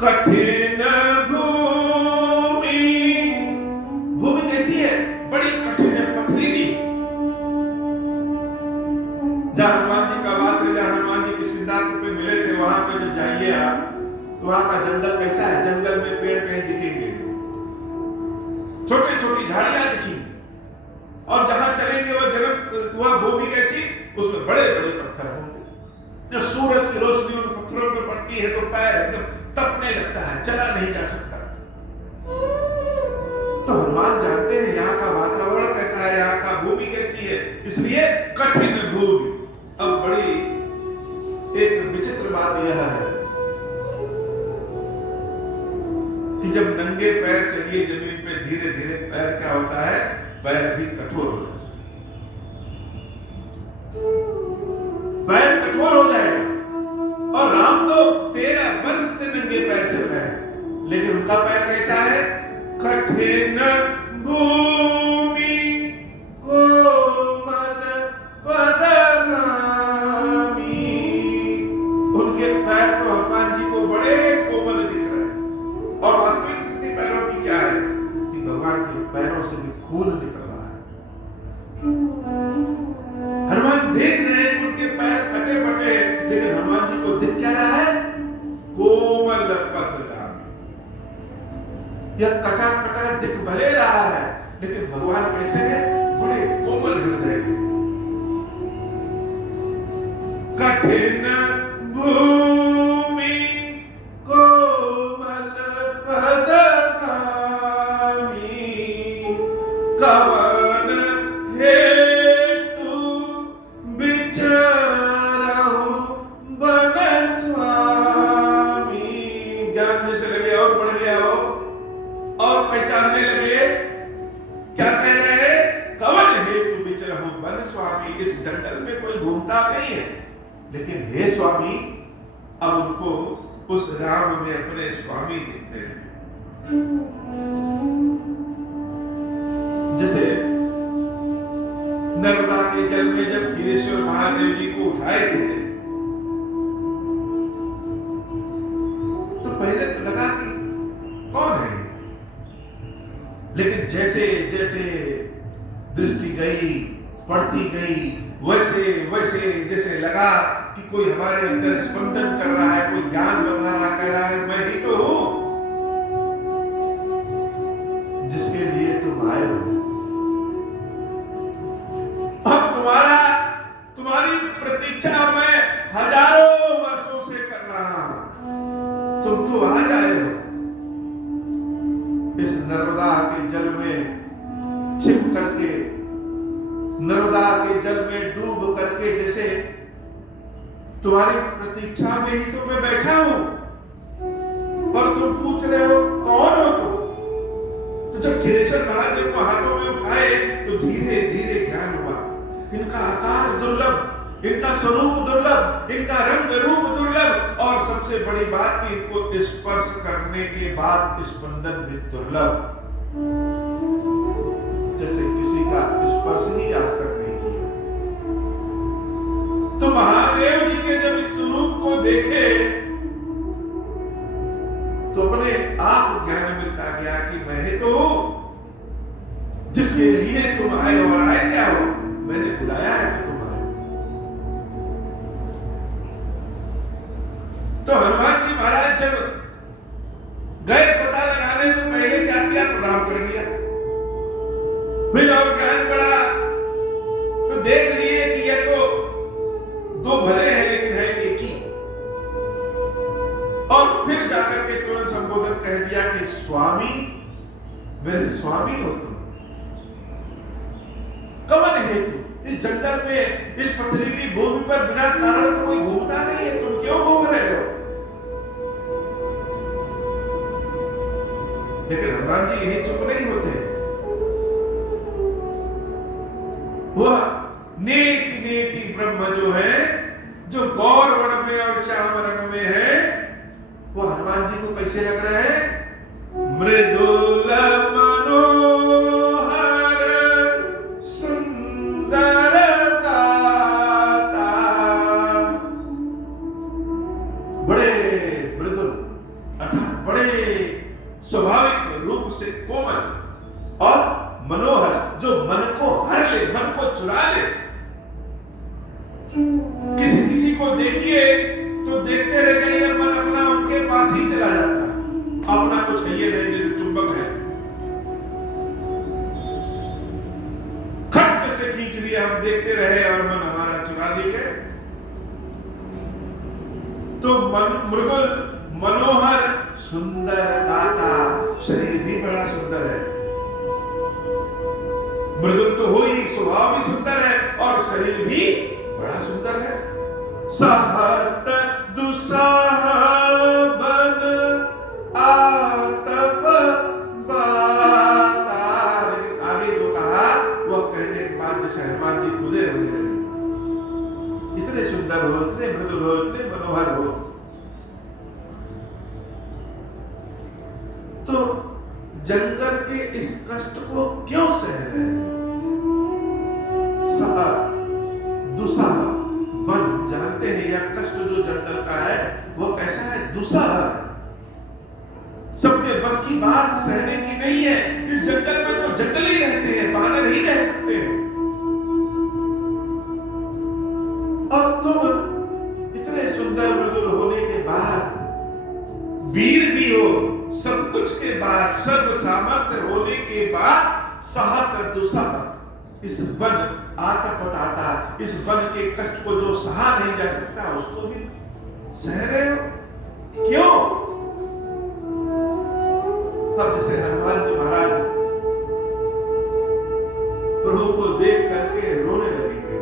कठिन भूमि। भूमि कैसी है? बड़ी कठिन है, पथरीली। जहां हनुमान जी का वास है, जहां हनुमान जी किस सिद्धांत पे मिले थे, वहां पे जब जाइए आप तो वहां का जंगल कैसा है? जंगल में पेड़ कहीं दिखेंगे, छोटी छोटी झाड़ियां दिखेंगी, और जहां चलेंगे वह भूमि कैसी? उसमें बड़े बड़े पत्थर होंगे। जब सूरज की रोशनी उन पत्थरों पर पड़ती है तो पैर एकदम तपने लगता है, चला नहीं जा सकता। तो हनुमान जानते हैं यहाँ का वातावरण कैसा है, यहाँ का भूमि कैसी है, इसलिए कठिन भूमि। अब बड़ी एक विचित्र बात यह है कि जब नंगे पैर चलिए जमीन पे, धीरे धीरे पैर क्या होता है? पैर भी कठोर हो जाता है। पैर कठोर हो जाएगा। और राम तो 13 वर्ष से नंगे पैर चल रहे हैं, लेकिन उनका पैर कैसा है? कठिन भूमि कोमल पदनामी। उनके पैर तो हनुमान जी को बड़े कोमल दिख रहे हैं, और वास्तविक स्थिति पैरों की क्या है कि भगवान के पैरों से भी खून निकल रहा है। हनुमान देख रहे हैं कि उनके पैर कटे फटे, लेकिन हनुमान जी को दिख क्या रहा है? कोमल पदनामी। यह कटा कटा दिख भले रहा है, लेकिन भगवान कैसे है? बड़े कोमल हृदय के। कठिन भूमि कोमल पदनामी, कवन हेतु बिचरहु बन स्वामी। ज्ञान जैसे लगे और बढ़ गया हो और पहचानने लगे, क्या कह रहे हैं? कवन हेतु बिचरहु बन स्वामी। इस जंगल में कोई घूमता नहीं है, लेकिन हे स्वामी, अब उनको उस राम में अपने स्वामी देखने लगे। जैसे नर्मदा के जल में जब खीरेश्वर महादेव जी को उठाए थे तो पहले तो लगा कि कौन है, लेकिन जैसे जैसे दृष्टि गई, पड़ती गई, वैसे वैसे जैसे लगा कि कोई हमारे अंदर स्पंदन कर रहा है, कोई ज्ञान बता रहा, कह रहा है मैं ही तो हूं जिसके लिए तुम आए हो। और तुम्हारी प्रतीक्षा मैं हजारों वर्षों से कर रहा हूं, तुम तो आ जाए हो। इस नर्मदा के जल में छिप करके, नर्मदा के जल में डूब करके, जैसे तुम्हारी प्रतीक्षा में ही तो मैं बैठा हूं, और तुम पूछ रहे हो कौन हो तुम। तो जब खीरेश्वर महादेव को हाथों में उठाए तो धीरे धीरे ज्ञान हुआ। इनका आकार दुर्लभ, इनका स्वरूप दुर्लभ, इनका रंग रूप दुर्लभ, और सबसे बड़ी बात कि इनको स्पर्श करने के बाद स्पंदन भी दुर्लभ, जैसे किसी का स्पर्श ही आज तक नहीं किया। तो महादेव जी के जब इस स्वरूप को देखे तो हूं जिसके लिए तुम आए, और आए क्या हो, मैंने बुलाया है तो तुम आए। तो हनुमान जी महाराज जब गए पता लगाने तो पहले क्या किया, प्रणाम कर दिया। फिर और ज्ञान बढ़ा तो देख लिए कि ये तो दो भले हैं लेकिन है एक ही। और फिर जाकर के तुरंत संबोधन कह दिया कि स्वामी, मेरे स्वामी हो तुम। कौन है तू? इस जंगल में, इस पथरीली भूमि पर बिना कारण तो कोई घूमता नहीं है, तुम क्यों घूम रहे हो? लेकिन हनुमान जी यही चुप नहीं होते। वह नेति नेति ब्रह्म जो है, जो गौर वर्ण में और श्याम रंग में है, वो हनुमान जी को कैसे लग रहे हैं? मृदुल मनोहर सुंदर गाता। बड़े मृदुल अर्थात बड़े स्वाभाविक रूप से कोमल और मनोहर, जो मन को हर ले, मन को चुरा ले। किसी किसी को देखिए तो देखते रह जाइए, मन अपना उनके पास ही चला जाता है, अपना कुछ है ये नहीं, जैसे चुंबक है, खट से खींच लिया, हम देखते रहे और मन हमारा चुरा ले गए। तो मृदुल मनोहर सुंदर गाता, शरीर भी बड़ा सुंदर है। मृदुल तो हो ही, स्वभाव भी सुंदर है और शरीर भी बड़ा सुंदर है। सहत दुसाह बन आतप बाता। लेकिन आगे जो कहा वह कहने के बाद जैसे हनुमान जी खुदे रोने लगे। इतने सुंदर हो, इतने मृदुल हो, इतने मनोहर हो, तो जंगल के इस कष्ट को क्यों सह रहे हैं? दुसाह बन, जानते हैं यह कष्ट जो जंगल का है वो कैसा है? दुसाह है, सबके बस की बात सहने की नहीं है। इस जंगल में तो जंगल ही रहते हैं, बानर ही रह सकते हैं, और तुम इतने सुंदर मृदुल होने के बाद, वीर भी हो, सब कुछ के बाद, सर्व सामर्थ्य होने के बाद, सहत दुसाह, इस वन आता, इस वन के कष्ट को जो सहा नहीं जा सकता उसको भी सह रहे हो, क्यों? अब जैसे हनुमान जी महाराज प्रभु को देख करके रोने लगेंगे,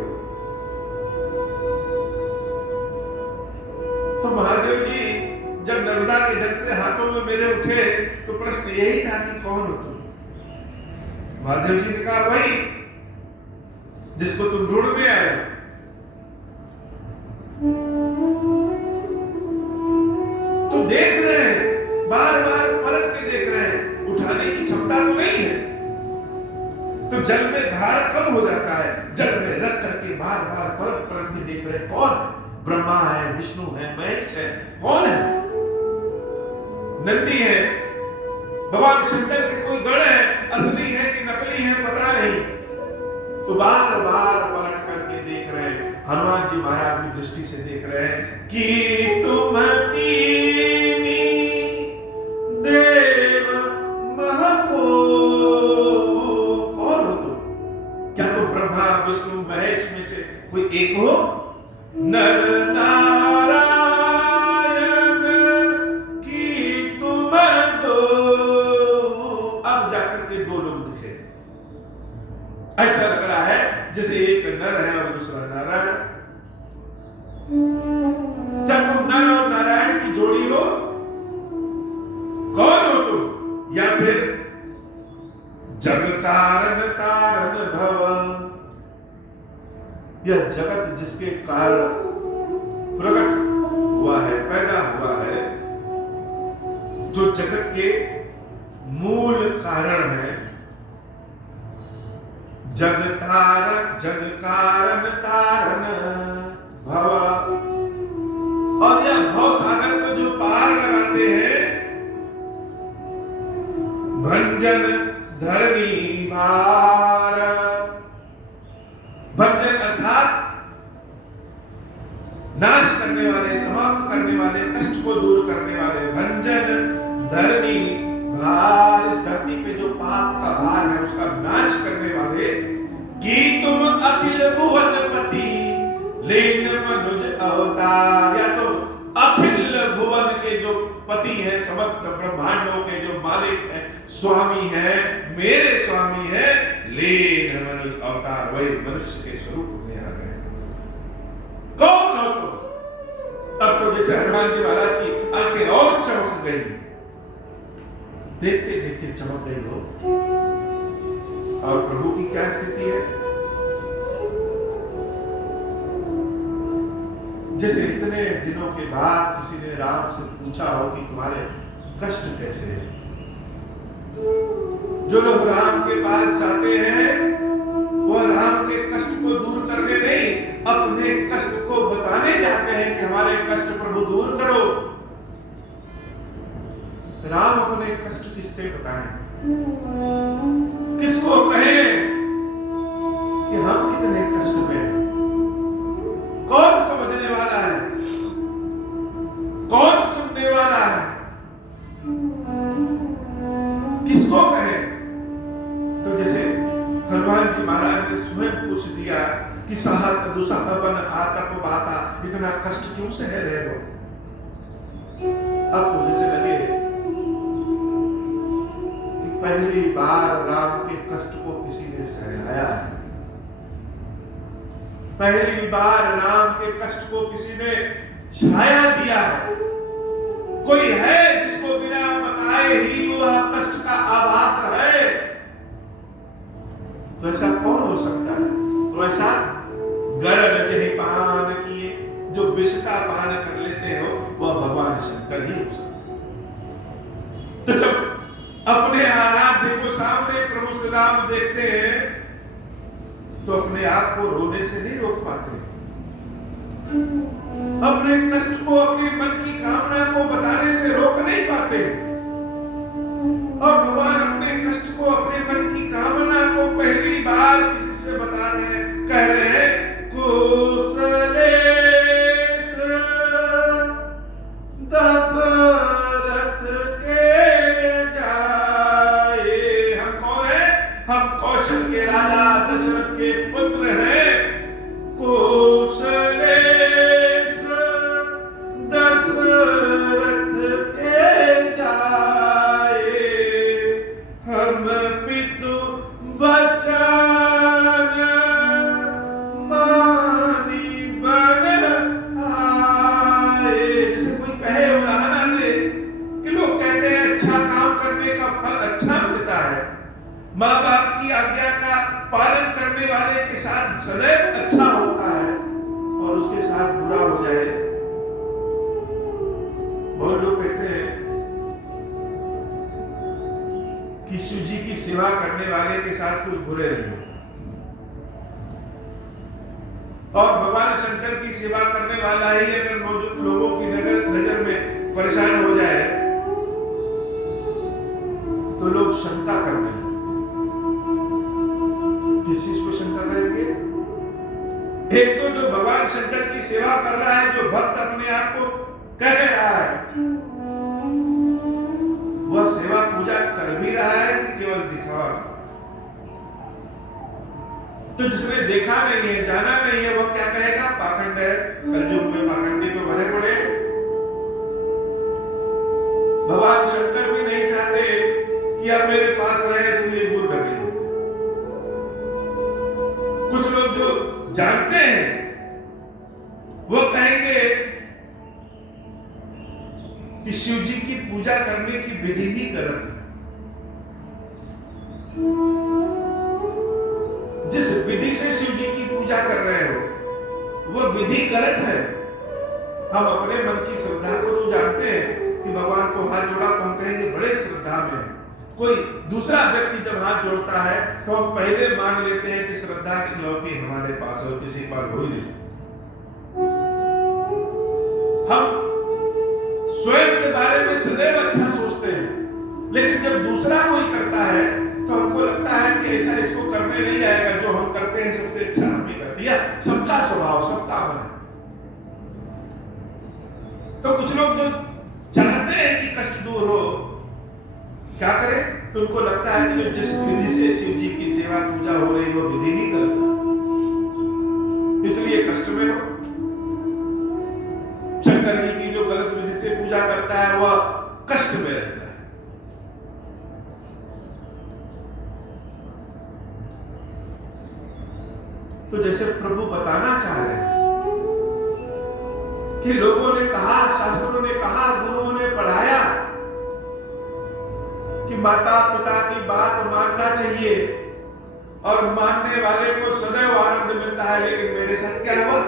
तो महादेव जी जब नर्मदा के जल से हाथों में मेरे उठे तो प्रश्न यही था कि कौन हो तुम? महादेव जी ने कहा भाई जिसको तुम ढूंढ में आए। तो देख रहे हैं, बार बार पलट के देख रहे हैं, उठाने की क्षमता तो नहीं है, तो जल में भार कम हो जाता है, जल में रख करके बार बार पलट पलट के देख रहे हैं कौन है? ब्रह्मा है, विष्णु है, महेश है, कौन है? नंदी है, भगवान शंकर के कोई गण है, असली है कि नकली है पता नहीं। तो बार बार पलट करके देख रहे हैं, हनुमान जी महाराज की दृष्टि से देख रहे हैं कि तुम कीनी देव महको, कौन हो तुम? क्या तुम ब्रह्मा विष्णु महेश में से कोई एक हो? नर नारायण की तुम दो। अब जाकर के दो लोग दिखे, ऐसा लग रहा है जैसे एक नर है और दूसरा नारायण। क्या तुम नर और नारायण की जोड़ी हो? कौन हो तुम? या फिर जग कारण तारण भव, यह जगत जिसके कारण प्रकट हुआ है, पैदा हुआ है, जो जगत के मूल कारण है, जग कारण तारण भव। और यह भव सागर को जो पार लगाते हैं, भंजन धरनी भार। भंजन अर्थात नाश करने वाले, समाप्त करने वाले, कष्ट को दूर करने वाले। भंजन धरनी भार, इस धरती पे जो पाप का भार है उसका नाश करने वाले। कि तुम अखिल भुवन पति लीन मनुज अवतार, या तो अखिल भुवन के जो पति है, समस्त ब्रह्मांडों के जो मालिक है, स्वामी है, मेरे स्वामी है, लीन मनुज अवतार, वही मनुष्य के स्वरूप में आ गए। कौन हो तुम? अब तो जैसे हनुमान जी महाराज की आंखें और चमक गई, देखते देखते चमक गई हो। और प्रभु की क्या स्थिति है? जैसे इतने दिनों के बाद किसी ने राम से पूछा हो कि तुम्हारे कष्ट कैसे हैं। जो लोग राम के पास जाते हैं वो राम के कष्ट को दूर करने नहीं, अपने कष्ट को बताने जाते हैं कि हमारे कष्ट प्रभु दूर करो। राम अपने कष्ट किससे बताएं? किसको कहें कि हम कितने कष्ट में हैं? कौन समझने वाला है? कौन सुनने वाला है? किसको कहे? तो जैसे हनुमान जी महाराज ने स्वयं पूछ दिया कि सहत दुसहबन आतप बाता, इतना कष्ट क्यों सह रहे हो? अब तो जैसे लगे कि पहली बार राम के कष्ट को किसी ने सहलाया है, पहली बार राम के कष्ट को किसी ने छाया दिया है। कोई है जिसको बिना बताए ही वह कष्ट का आभास है? तो ऐसा कौन हो सकता है? तो ऐसा गरल जहि पान किए, जो विष का पान कर लेते हो वह भगवान शंकर ही हो सकता है। तो जब अपने आराध्य को सामने प्रभु श्री राम देखते हैं तो अपने आप को रोने से नहीं रोक पाते, अपने कष्ट को, अपने मन की कामना को बताने से रोक नहीं पाते। और भगवान अपने कष्ट को, अपने मन की कामना को पहली बार किसी से बता रहे हैं, कह रहे हैं कुशलेश दशरथ के जाए। हम कौन है? हम कौशल के राजा दशरथ के पुत्र हैं। कुशलेश दशरथ के जाए, हम पितु वचन मानी बन आए। जैसे कोई कहे, उदाहरण दे कि लोग कहते हैं अच्छा काम करने का फल अच्छा मिलता है, माँ बाप की आज्ञा का पालन करने वाले के साथ सदैव अच्छा होता है, और उसके साथ बुरा हो जाए। बहुत लोग कहते हैं कि शिव जी की सेवा करने वाले के साथ कुछ बुरे नहीं होता, और भगवान शंकर की सेवा करने वाला ही अगर मौजूद लोगों की नजर में परेशान हो जाए तो लोग शंका करने लगते। किस चीज को शंका करेंगे? एक तो जो भगवान शंकर की सेवा कर रहा है, जो भक्त अपने आप को कह रहा है, वह सेवा पूजा कर भी रहा है कि केवल दिखावा कर रहा है? तो जिसने देखा नहीं है, जाना नहीं है, वह क्या कहेगा? पाखंड है। कलयुग में पाखंडी तो भरे पड़े। भगवान शंकर भी नहीं चाहते कि अब मेरे पास रहे, इसलिए दूर ढके। कुछ लोग जो जानते हैं वो कहेंगे कि शिव जी की पूजा करने की विधि ही गलत है। जिस विधि से शिव जी की पूजा कर रहे हो वो विधि गलत है। हम अपने मन की श्रद्धा को तो जानते हैं कि भगवान को हाथ जोड़ा तो हम कहेंगे बड़े श्रद्धा में है। कोई दूसरा व्यक्ति जब हाथ जोड़ता है तो हम पहले मान लेते हैं कि श्रद्धा इकलौती हमारे पास हो, किसी पास हो ही नहीं सकती। हम स्वयं के बारे में सदैव अच्छा सोचते हैं, लेकिन जब दूसरा कोई करता है तो हमको लगता है कि ऐसा इसको करने नहीं आएगा, जो हम करते हैं सबसे अच्छा हम ही करते हैं। सबका स्वभाव, सबका मन है। तो कुछ लोग जो चाहते हैं कि कष्ट दूर हो, क्या करें? तो उनको लगता है कि जिस विधि से शिव जी की सेवा पूजा हो रही है वो विधि ही गलत है, इसलिए कष्ट में हो। शंकर जी की जो गलत विधि से पूजा करता है वह कष्ट में रहता है। तो जैसे प्रभु बताना चाह रहे हैं कि लोगों ने कहा, शास्त्रों ने कहा, गुरुओं ने पढ़ाया कि माता पिता की बात मानना चाहिए और मानने वाले को सदैव आनंद मिलता है। लेकिन मेरे साथ क्या हुआ?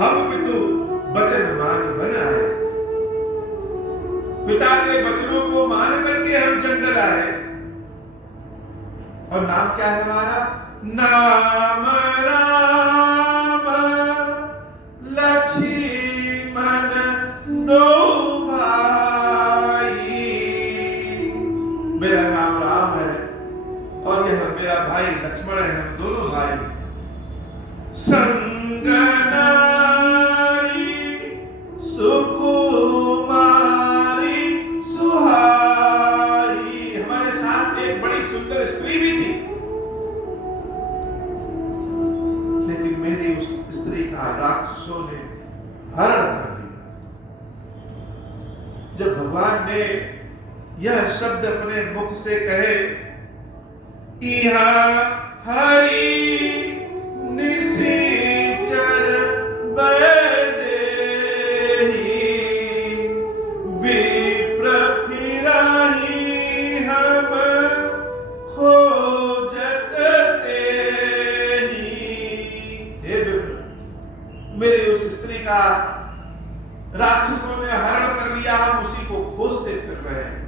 हम पितु वचन मान बन आए, पिता के वचनों को मान करके हम जंगल आए। और नाम क्या है हमारा? नाम राम लक्ष्मण दो भाई। मेरा नाम राम है और यह मेरा भाई लक्ष्मण है, हम दोनों भाई। संग नारी सुकुमारी सुहाई। हमारे साथ एक बड़ी सुंदर स्त्री भी थी, लेकिन मेरी उस स्त्री का राक्षसों ने हरण कर लिया। जब भगवान ने यह शब्द अपने मुख से कहे, इहा हरि निशिचर बैदेही विप्र फिराही हम खोजत तेही। हे विप्र, मेरी उस स्त्री का राक्षसों ने हरण कर लिया, हम उसी को खोजते फिर रहे हैं।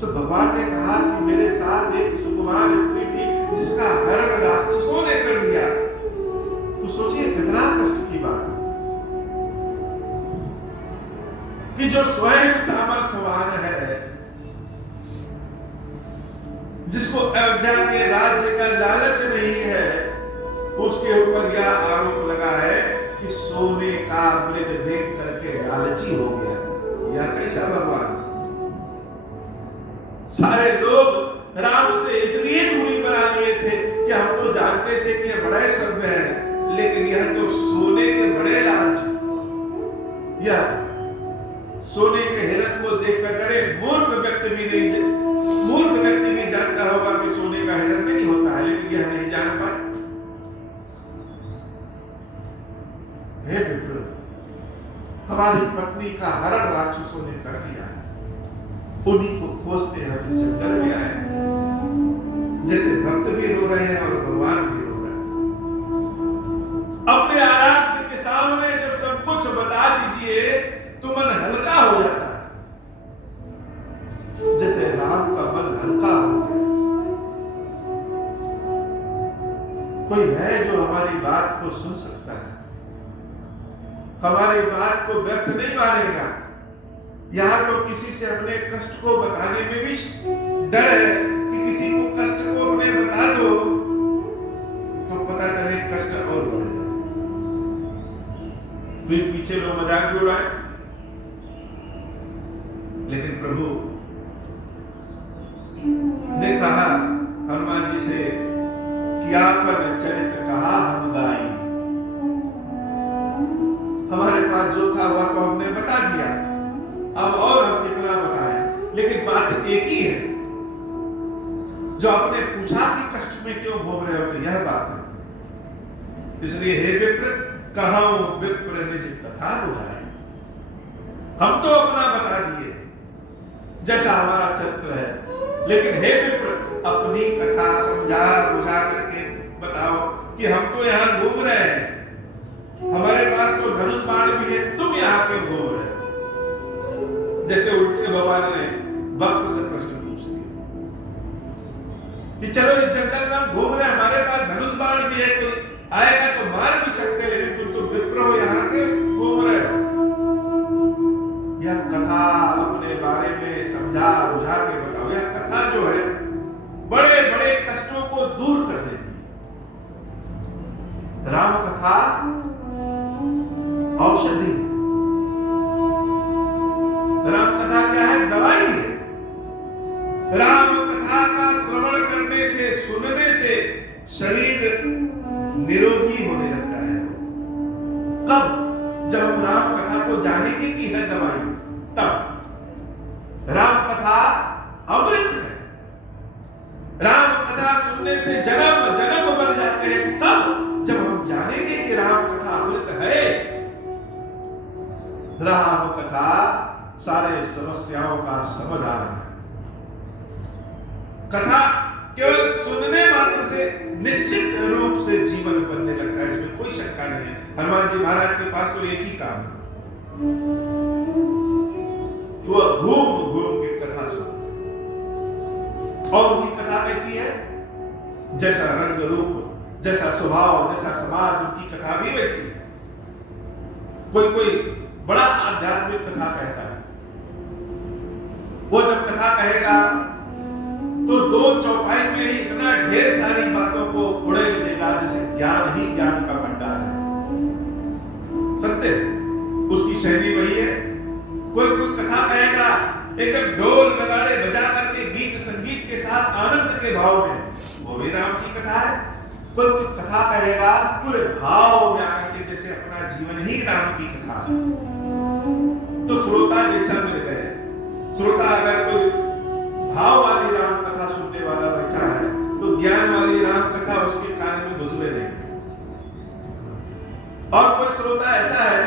तो भगवान ने कहा कि मेरे साथ एक सुकुमार स्त्री थी जिसका हरण राक्षसों ने कर लिया। तो सोचिए कितना कष्ट की बात है कि जो स्वयं सामर्थ्यवान है, जिसको अयोध्या के राज्य का लालच नहीं है, उसके ऊपर यह आरोप लगा है कि सोने का मृग देख करके लालची हो गया। यह कैसा भगवान? सारे लोग राम से इसलिए दूरी बना लिए थे कि हम तो जानते थे कि यह बड़े सभ्य है, लेकिन यह तो सोने के बड़े लालची। यह सोने के हिरण को देखकर करे मूर्ख व्यक्ति भी जानता होगा कि सोने का हिरण नहीं होता है, लेकिन यह नहीं जान पाए। हे विप्र, हमारी पत्नी का हरण राक्षसों ने कर लिया है, उन्हीं को खोजते हम इस जंगल में आए। जैसे भक्त भी रो रहे हैं और भगवान भी रो रहे हैं। अपने आराध्य के सामने जब सब कुछ बता दीजिए तो मन हल्का हो जाता है, जैसे राम का मन हल्का हो गया। कोई है जो हमारी बात को सुन सकता है, हमारी बात को व्यर्थ नहीं मानेगा। यहां तो किसी से अपने कष्ट को बताने में भी डर है कि किसी को कष्ट को अपने बता दो तो पता चले कष्ट और बढ़ जाए, फिर पीछे लोग मजाक भी उड़ाए। लेकिन प्रभु ने कहा हनुमान जी से कि आपन चरित्र कहा हम गाई। हमारे पास जो था वह तो हमने बता दिया, अब और हम कितना बताएं। लेकिन बात एक ही है, जो आपने पूछा कि कष्ट में क्यों घूम रहे हो, तो यह बात है। इसलिए हे विप्र, कहूं विप्र निज कथा बुझाई। हम तो अपना बता दिए जैसा हमारा चरित्र है, लेकिन हे विप्र अपनी कथा समझा बुझा करके बताओ कि हम तो यहाँ घूम रहे हैं, हमारे पास तो धनुष बाण भी है, तुम यहाँ क्यों घूम रहे हो? जैसे उल्टे भगवान ने भक्त से प्रश्न पूछ दिया कि चलो इस जंगल में हम घूम रहे हैं, हमारे पास धनुष बाण भी है, कोई आएगा तो मार भी सकते, लेकिन तुम तो विप्र हो, यहाँ के घूम रहे हो। यह कथा समझा बुझा के बताओ। यह कथा जो है बड़े बड़े कष्टों को दूर कर देती है। राम कथा औषधि है। राम कथा क्या है? दवाई है। राम कथा का श्रवण करने से, सुनने से शरीर निरोगी होने लगता है। कब? जब हम राम कथा को जानेंगे कि है दवाई, तब। राम कथा अमृत है। राम कथा सुनने से जन्म जन्म बन जाते हैं। कब? जब हम जानेंगे कि राम कथा अमृत है। राम कथा सारे समस्याओं का समाधान है। कथा केवल सुनने मात्र से निश्चित रूप से जीवन बनने लगता है, इसमें कोई शंका नहीं है। हनुमान जी महाराज के पास तो एक ही काम है, वह घूम घूम के कथा सुनते। और उनकी कथा कैसी है? जैसा रंग रूप, जैसा स्वभाव, जैसा समाज, उनकी कथा भी वैसी है। कोई कोई बड़ा आध्यात्मिक कथा कहता है, वो जब कथा कहेगा तो दो चौपाई में ही इतना ढेर सारी बातों को उड़ेल देगा जैसे ज्ञान ही ज्ञान का भंडार है। सत्य, उसकी शैली वही है। कोई कोई कथा कहेगा एकदम ढोल नगाड़े बजा करके, गीत संगीत के साथ आनंद के भाव में, वो भी राम की कथा है। कोई कोई कथा कहेगा पूरे भाव में आकर के जैसे अपना जीवन ही राम की कथा है। तो श्रोता जैसा मिल गए। श्रोता अगर कोई भाव वाली राम कथा सुनने वाला बैठा है तो ज्ञान वाली राम कथा उसके कान में घुसने देंगे। और कोई श्रोता ऐसा है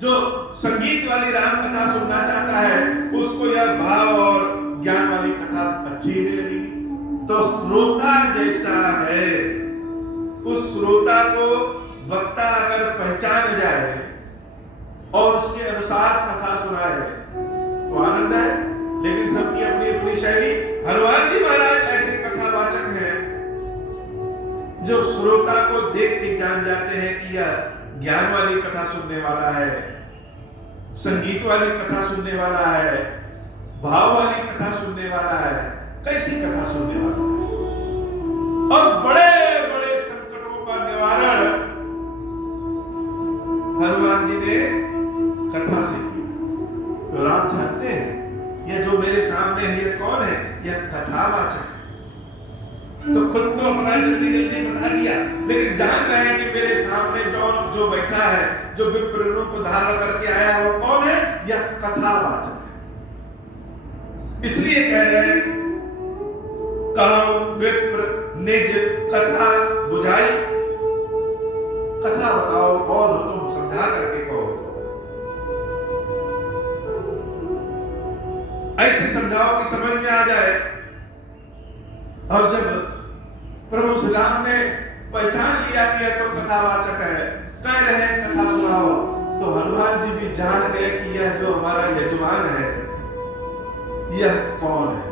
जो संगीत वाली राम कथा सुनना चाहता है, उसको यह भाव और ज्ञान वाली कथा अच्छी नहीं लगेगी। तो श्रोता जैसा है, उस श्रोता को वक्ता अगर पहचान जाए और उसके अनुसार कथा सुनाए तो आनंद है। लेकिन सबकी अपनी अपनी शैली। हनुमान जी महाराज ऐसे कथावाचक हैं जो श्रोता को देख के जान जाते हैं कि यह ज्ञान वाली कथा सुनने वाला है, संगीत वाली कथा सुनने वाला है, भाव वाली कथा सुनने वाला है, कैसी कथा सुनने वाला है। और बड़े बड़े संकटों का निवारण हनुमान जी ने कथा से किया। तो राम जानते हैं यह जो मेरे सामने है यह कौन है? यह कथावाचक है। तो खुद तो अपना जल्दी जल्दी बता दिया, लेकिन जान रहे हैं कि मेरे सामने जो बैठा है, जो विप्र रूप धारण करके आया वो कौन है? यह कथावाचक है। इसलिए कह रहे हैं कहूं विप्र निज कथा बुझाई। कथा बताओ, कौन हो तुम, समझा करके कहो। ऐसे समझाओ कि समझ में आ जाए। और जब प्रभु श्री राम ने पहचान लिया कि यह तो कथावाचक है, कह रहे हैं कथा सुनाओ, तो हनुमान जी भी जान गए कि यह जो हमारा यजमान है यह कौन है।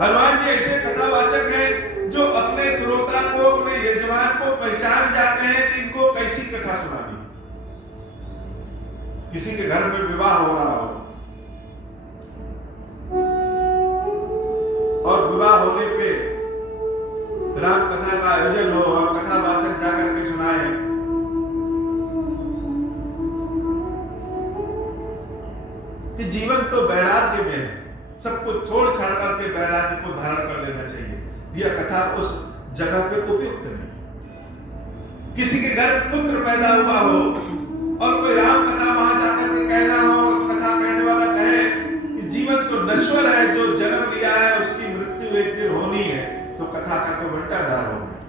हनुमान जी ऐसे कथावाचक हैं जो अपने श्रोता को, अपने यजमान को पहचान जाते हैं कि इनको कैसी कथा सुनानी। किसी के घर में विवाह हो रहा हो और विवाह होने पे राम कथा का आयोजन हो और कथावाचक जाकर के सुनाए, कि जीवन तो वैराग्य में है, सब कुछ छोड़ छाड़ करके वैराग्य को धारण कर लेना चाहिए। यह कथा उस जगह पे उपयुक्त नहीं। किसी के घर पुत्र पैदा हुआ हो और कोई राम कथा वहां जाकर के कहना हो, कथा कहने वाला कहे कि जीवन तो नश्वर है, जो जन्म लिया है उसकी मृत्यु एक दिन होनी है, तो कथा का तो बंटाधार हो गया।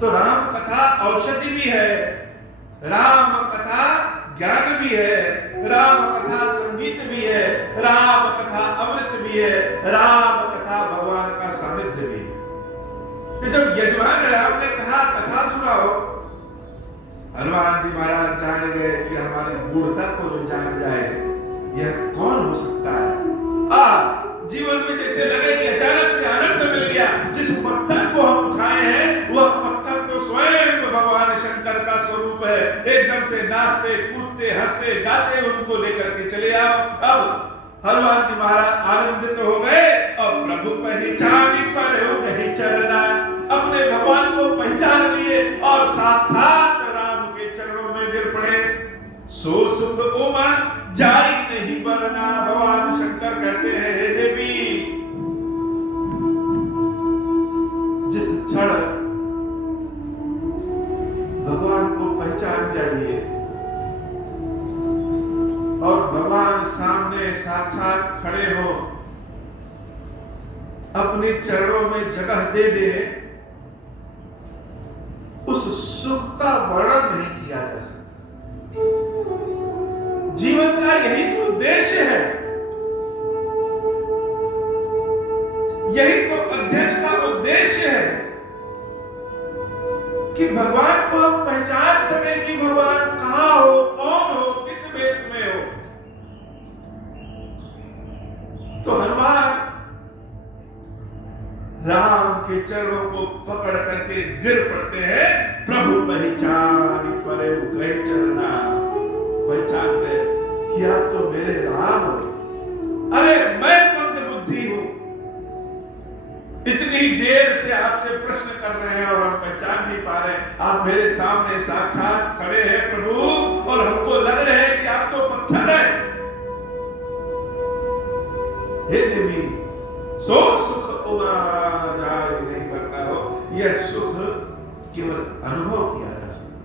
तो राम कथा औषधि भी है, राम कथा ज्ञान भी है, राम कथा संगीत भी है, राम कथा अमृत भी है, राम कथा भगवान का सानिध्य भी है। तो जब यजमान राम ने कहा कथा सुनाओ, हनुमान जी महाराज जान गए कि हमारी गूढ़ता को जो जान जाए यह कौन हो सकता है। जीवन में जैसे लगे कि अचानक से आनंद मिल गया। जिस पत्थर को हम उठाए हैं वह पत्थर तो स्वयं भगवान शंकर का स्वरूप है। एकदम से नाचते कूदते हंसते नाचते गाते उनको लेकर के चले आओ। अब हनुमान जी महाराज आनंदित हो गए और प्रभु पहचानी पर हो गई चरना, अपने भगवान को पहचान लिए और साक्षात राम के चरणों में गिर पड़े। सो सुख उमा जाई नहीं बरना। भगवान शंकर कहते हैं, हे देवी, जिस क्षण भगवान को पहचान जाइए और भगवान सामने साक्षात खड़े हो, अपने चरणों में जगह दे दे, उस सुख का वर्णन नहीं किया जा सकता। जीवन का यही तो उद्देश्य है, यही तो अध्ययन का उद्देश्य है कि भगवान को हम पहचान सके कि भगवान कहां हो, कौन हो, किस वेश में हो। तो हनुमान राम के चरणों को पकड़ करके गिर पड़ते हैं। प्रभु पहचान परे गए चरना। पहचान गए कि आप तो मेरे राम हो। अरे मैं मंद बुद्धि हूं, इतनी देर से आपसे प्रश्न कर रहे हैं और हम पहचान नहीं पा रहे। आप मेरे सामने साक्षात खड़े हैं प्रभु, और हमको लग रहा है कि आप तो पत्थर है। हे देवी, सो सुख उमा जाए नहीं करना हो। यह सुख केवल अनुभव किया जा सकता,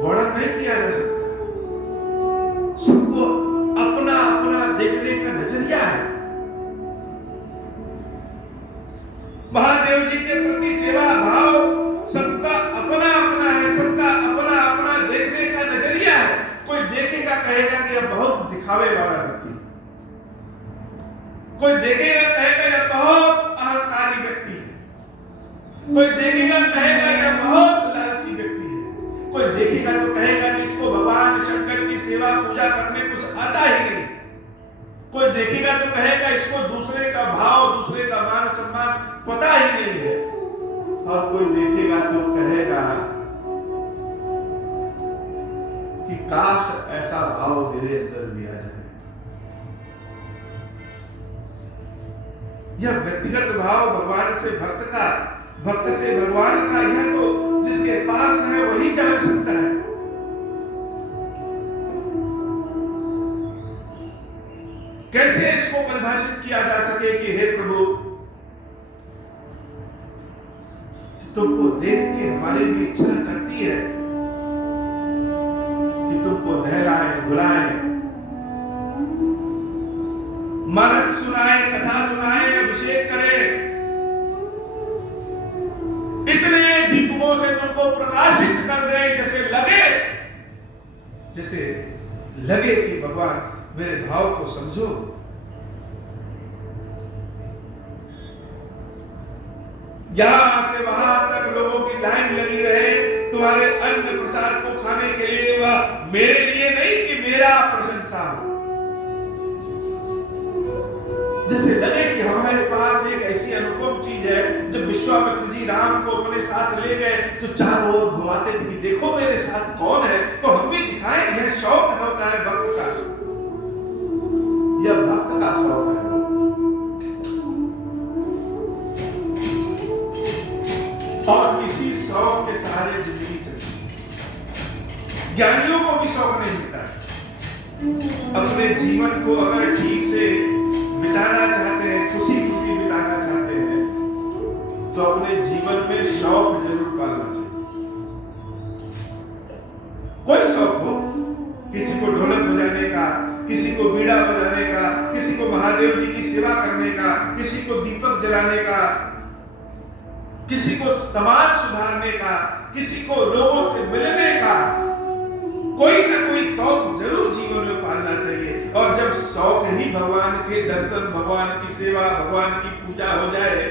वर्णन नहीं किया जा सकता। सबको अपना अपना देखने का नजरिया है। महादेव जी के प्रति सेवा भाव सबका अपना अपना है, सबका अपना अपना देखने का नजरिया है। कोई देखेगा कहेगा कि यह बहुत दिखावे वाला व्यक्ति, कोई देखेगा कहेगा यह बहुत अहंकारी व्यक्ति है, कोई देखेगा कहेगा यह बहुत लालची व्यक्ति है, कोई देखेगा तो कहेगा कि इसको भगवान शंकर की सेवा पूजा करने कुछ आता ही नहीं, कोई देखेगा तो कहेगा इसको दूसरे का भाव, दूसरे का मान सम्मान पता ही नहीं है, और कोई देखेगा तो कहेगा कि काश ऐसा भाव मेरे अंदर भी आ जाए। यह व्यक्तिगत भाव भगवान से भक्त का, भक्त से भगवान का, यह तो जिसके पास है वही जान सकता है। कैसे इसको परिभाषित किया जा सके कि हे प्रभु, तुमको देख के हमारी भी इच्छा करती है कि तुमको नहलाएं, धुलाएं, मानस सुनाए, कथा सुनाए, अभिषेक करे, इतने दीपकों से तुमको प्रकाशित कर दे, जैसे लगे कि भगवान मेरे भाव को समझो। यहां से वहां तक लोगों की लाइन लगी रहे तुम्हारे अन्न प्रसाद को खाने के लिए, वह मेरे लिए नहीं कि मेरा प्रशंसा हो। जैसे लगे कि हमारे पास एक ऐसी अनुपम चीज है। जब विश्वामित्र जी राम को अपने साथ ले गए तो चारों ओर घुमाते थे कि देखो मेरे साथ कौन है, तो हम भी दिखाएं। यह शौक होता है भक्त का, यह भक्त का शौक है। और किसी शौक के सहारे जिंदगी चलती। ज्ञानियों को भी शौक नहीं मिलता है। अपने जीवन को अगर ठीक से बिताना चाहते हैं, खुशी खुशी बिताना चाहते हैं, तो अपने जीवन में शौक जरूर पालना चाहिए। कोई शौक हो, किसी को ढोलक बजाने का, किसी को बीड़ा बजाने का, किसी को महादेव जी की सेवा करने का, किसी को दीपक जलाने का, किसी को समाज सुधारने का, किसी को लोगों से मिलने का, कोई ना कोई शौक जरूर जीवन में पालना चाहिए। और जब शौक ही भगवान के दर्शन, भगवान की सेवा, भगवान की पूजा हो जाए,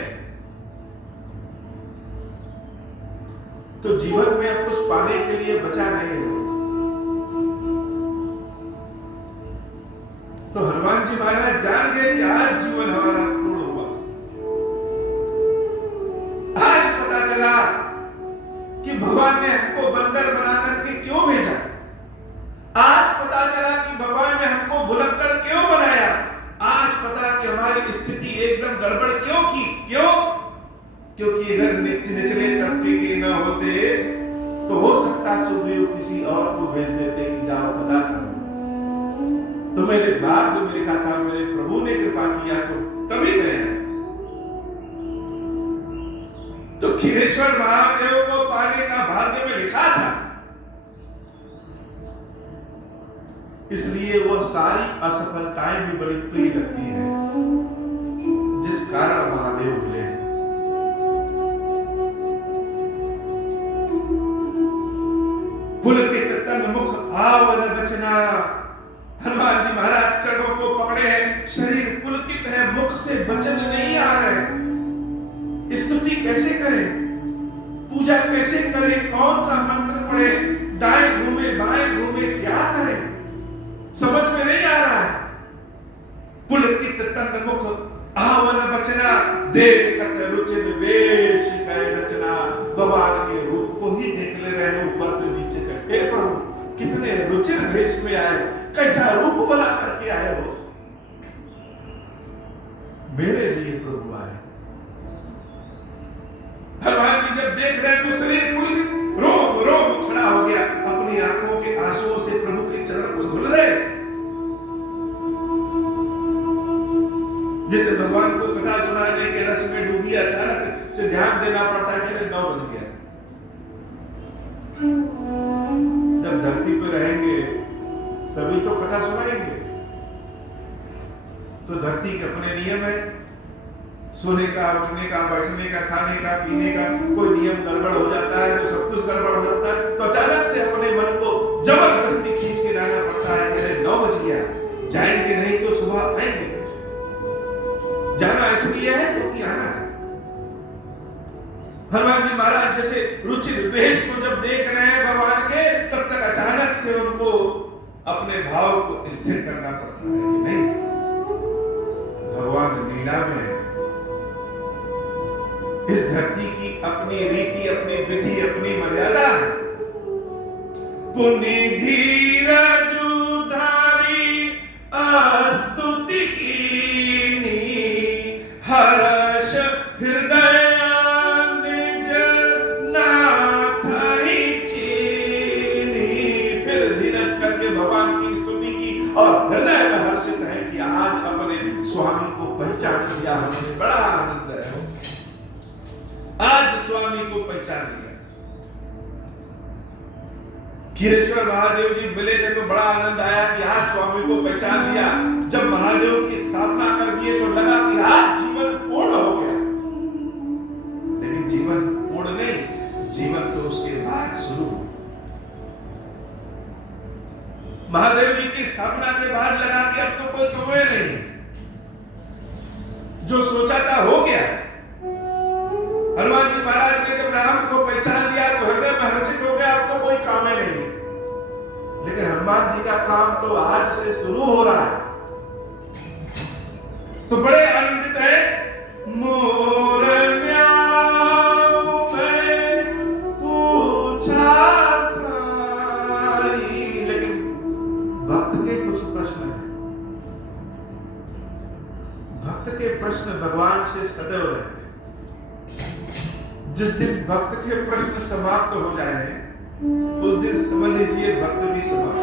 तो जीवन में अब कुछ पाने के लिए बचा नहीं है। तो हनुमान जी महाराज जान गए कि आज जीवन हमारा पूर्ण हुआ। आज पता चला कि भगवान ने हमको बंदर बना करके क्यों निचले तबके के न होते तो हो सकता सुग्रीव किसी और को भेज देते कि जाओ पता करो। तो मेरे भाग्य में लिखा था, मेरे प्रभु ने कृपा किया तो तभी मैं आया। तो खीरेश्वर महादेव को पाने का भाग्य में लिखा था, इसलिए वो सारी असफलताएं भी बड़ी प्रिय लगती है जिस कारण महादेव मिले। पुलकित तन मुख आवन बचना। हनुमान जी महाराज चरणों को पकड़े हैं, शरीर पुलकित है, मुख से वचन नहीं आ रहे। स्तुति कैसे करें, पूजा कैसे करें, कौन सा मंत्र पढ़े, दाएं घूमे बाएं घूमे, क्या करें, समझ में नहीं आ रहा है। पुलकित तन मुख आवन बचना, देखत रुचिर वेश कै रचना। भगवान के रूप को ही देख ले रहे हैं ऊपर से नीचे तक। हे प्रभु, कितने रुचिर वेश में आए हो, कैसा रूप बना करके आए हो। मेरे लिए प्रभु आए। हनुमान जी जब देख रहे हैं तो शरीर पुलकित, रोम रोम खड़ा हो गया। अपनी आंखों के आंसुओं से प्रभु के चरण को धुल रहे। जैसे भगवान को कथा सुनाने के रस में डूबी, अचानक से ध्यान देना पड़ता है कि 9 बज गया। जब धरती पर रहेंगे तभी तो कथा सुनाएंगे। तो धरती के अपने नियम है, सोने का, उठने का, बैठने का, खाने का, पीने का। कोई नियम गड़बड़ हो जाता है तो सब कुछ गड़बड़ हो जाता है। तो अचानक से अपने मन को जबरदस्ती खींच के लाना पड़ता है कि 9 बज गया, जाएंगे नहीं तो सुबह आएंगे कैसे। जाना इसलिए है क्योंकि आना है। हनुमान जी महाराज जैसे रुचिर वेश को जब देख रहे हैं भगवान के, तब तक अचानक से उनको अपने भाव को स्थिर करना पड़ता है कि नहीं, भगवान लीला में है। इस धरती की अपनी रीति, अपनी विधि, अपनी मर्यादा है। पुनि धीरज धारी स्तुति कीनी, हर्ष हृदय निज नाथ ही चीनी। फिर धीरज करके भगवान की स्तुति की और हृदय में हर्षित है कि आज अपने स्वामी को पहचान लिया हमने, बड़ा आनंद है। आज स्वामी को पहचान लिया। खीरेश्वर महादेव जी मिले थे तो बड़ा आनंद आया कि आज स्वामी को पहचान लिया। जब महादेव की स्थापना कर दिए तो लगा कि आज जीवन पूर्ण हो गया। लेकिन जीवन पूर्ण नहीं, जीवन तो उसके बाद शुरू। महादेव जी की स्थापना के बाद लगा कि अब तो कुछ हुए नहीं, जो सोचा था हो गया। हनुमान जी महाराज ने जब राम को पहचान लिया तो हृदय में हर्षित हो गया, अब तो कोई काम है नहीं। लेकिन हनुमान जी का काम तो आज से शुरू हो रहा है। तो बड़े आनंदित है। मोर न्याऊ में पूछा साई। लेकिन भक्त के कुछ प्रश्न हैं। भक्त के प्रश्न भगवान से सदैव रहते हैं। जिस दिन भक्त के प्रश्न समाप्त हो जाए उस दिन समझ लीजिए भक्त भी समाप्त।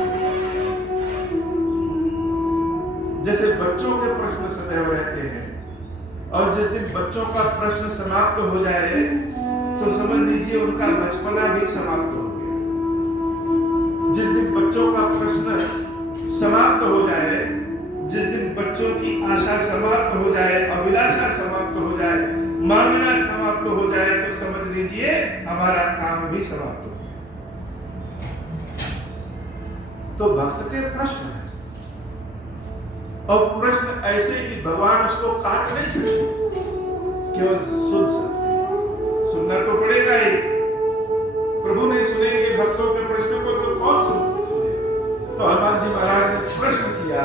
जैसे बच्चों के प्रश्न सदैव रहते हैं और जिस दिन बच्चों का प्रश्न समाप्त हो जाए तो समझ लीजिए उनका बचपना भी समाप्त हो गया। जिस दिन बच्चों का प्रश्न समाप्त हो जाए, जिस दिन बच्चों की आशा समाप्त हो जाए, अभिलाषा समाप्त हो जाए, मांगना समाप्त हो जाए तो समझ लीजिए हमारा काम भी समाप्त हो गया। तो भक्त के प्रश्न है और प्रश्न ऐसे कि भगवान उसको काट नहीं सकते, केवल सुन सकते। सुनना तो पड़ेगा ही। प्रभु नहीं सुनेंगे भक्तों के प्रश्न को तो कौन सुनेगा। तो हनुमान जी महाराज ने प्रश्न किया,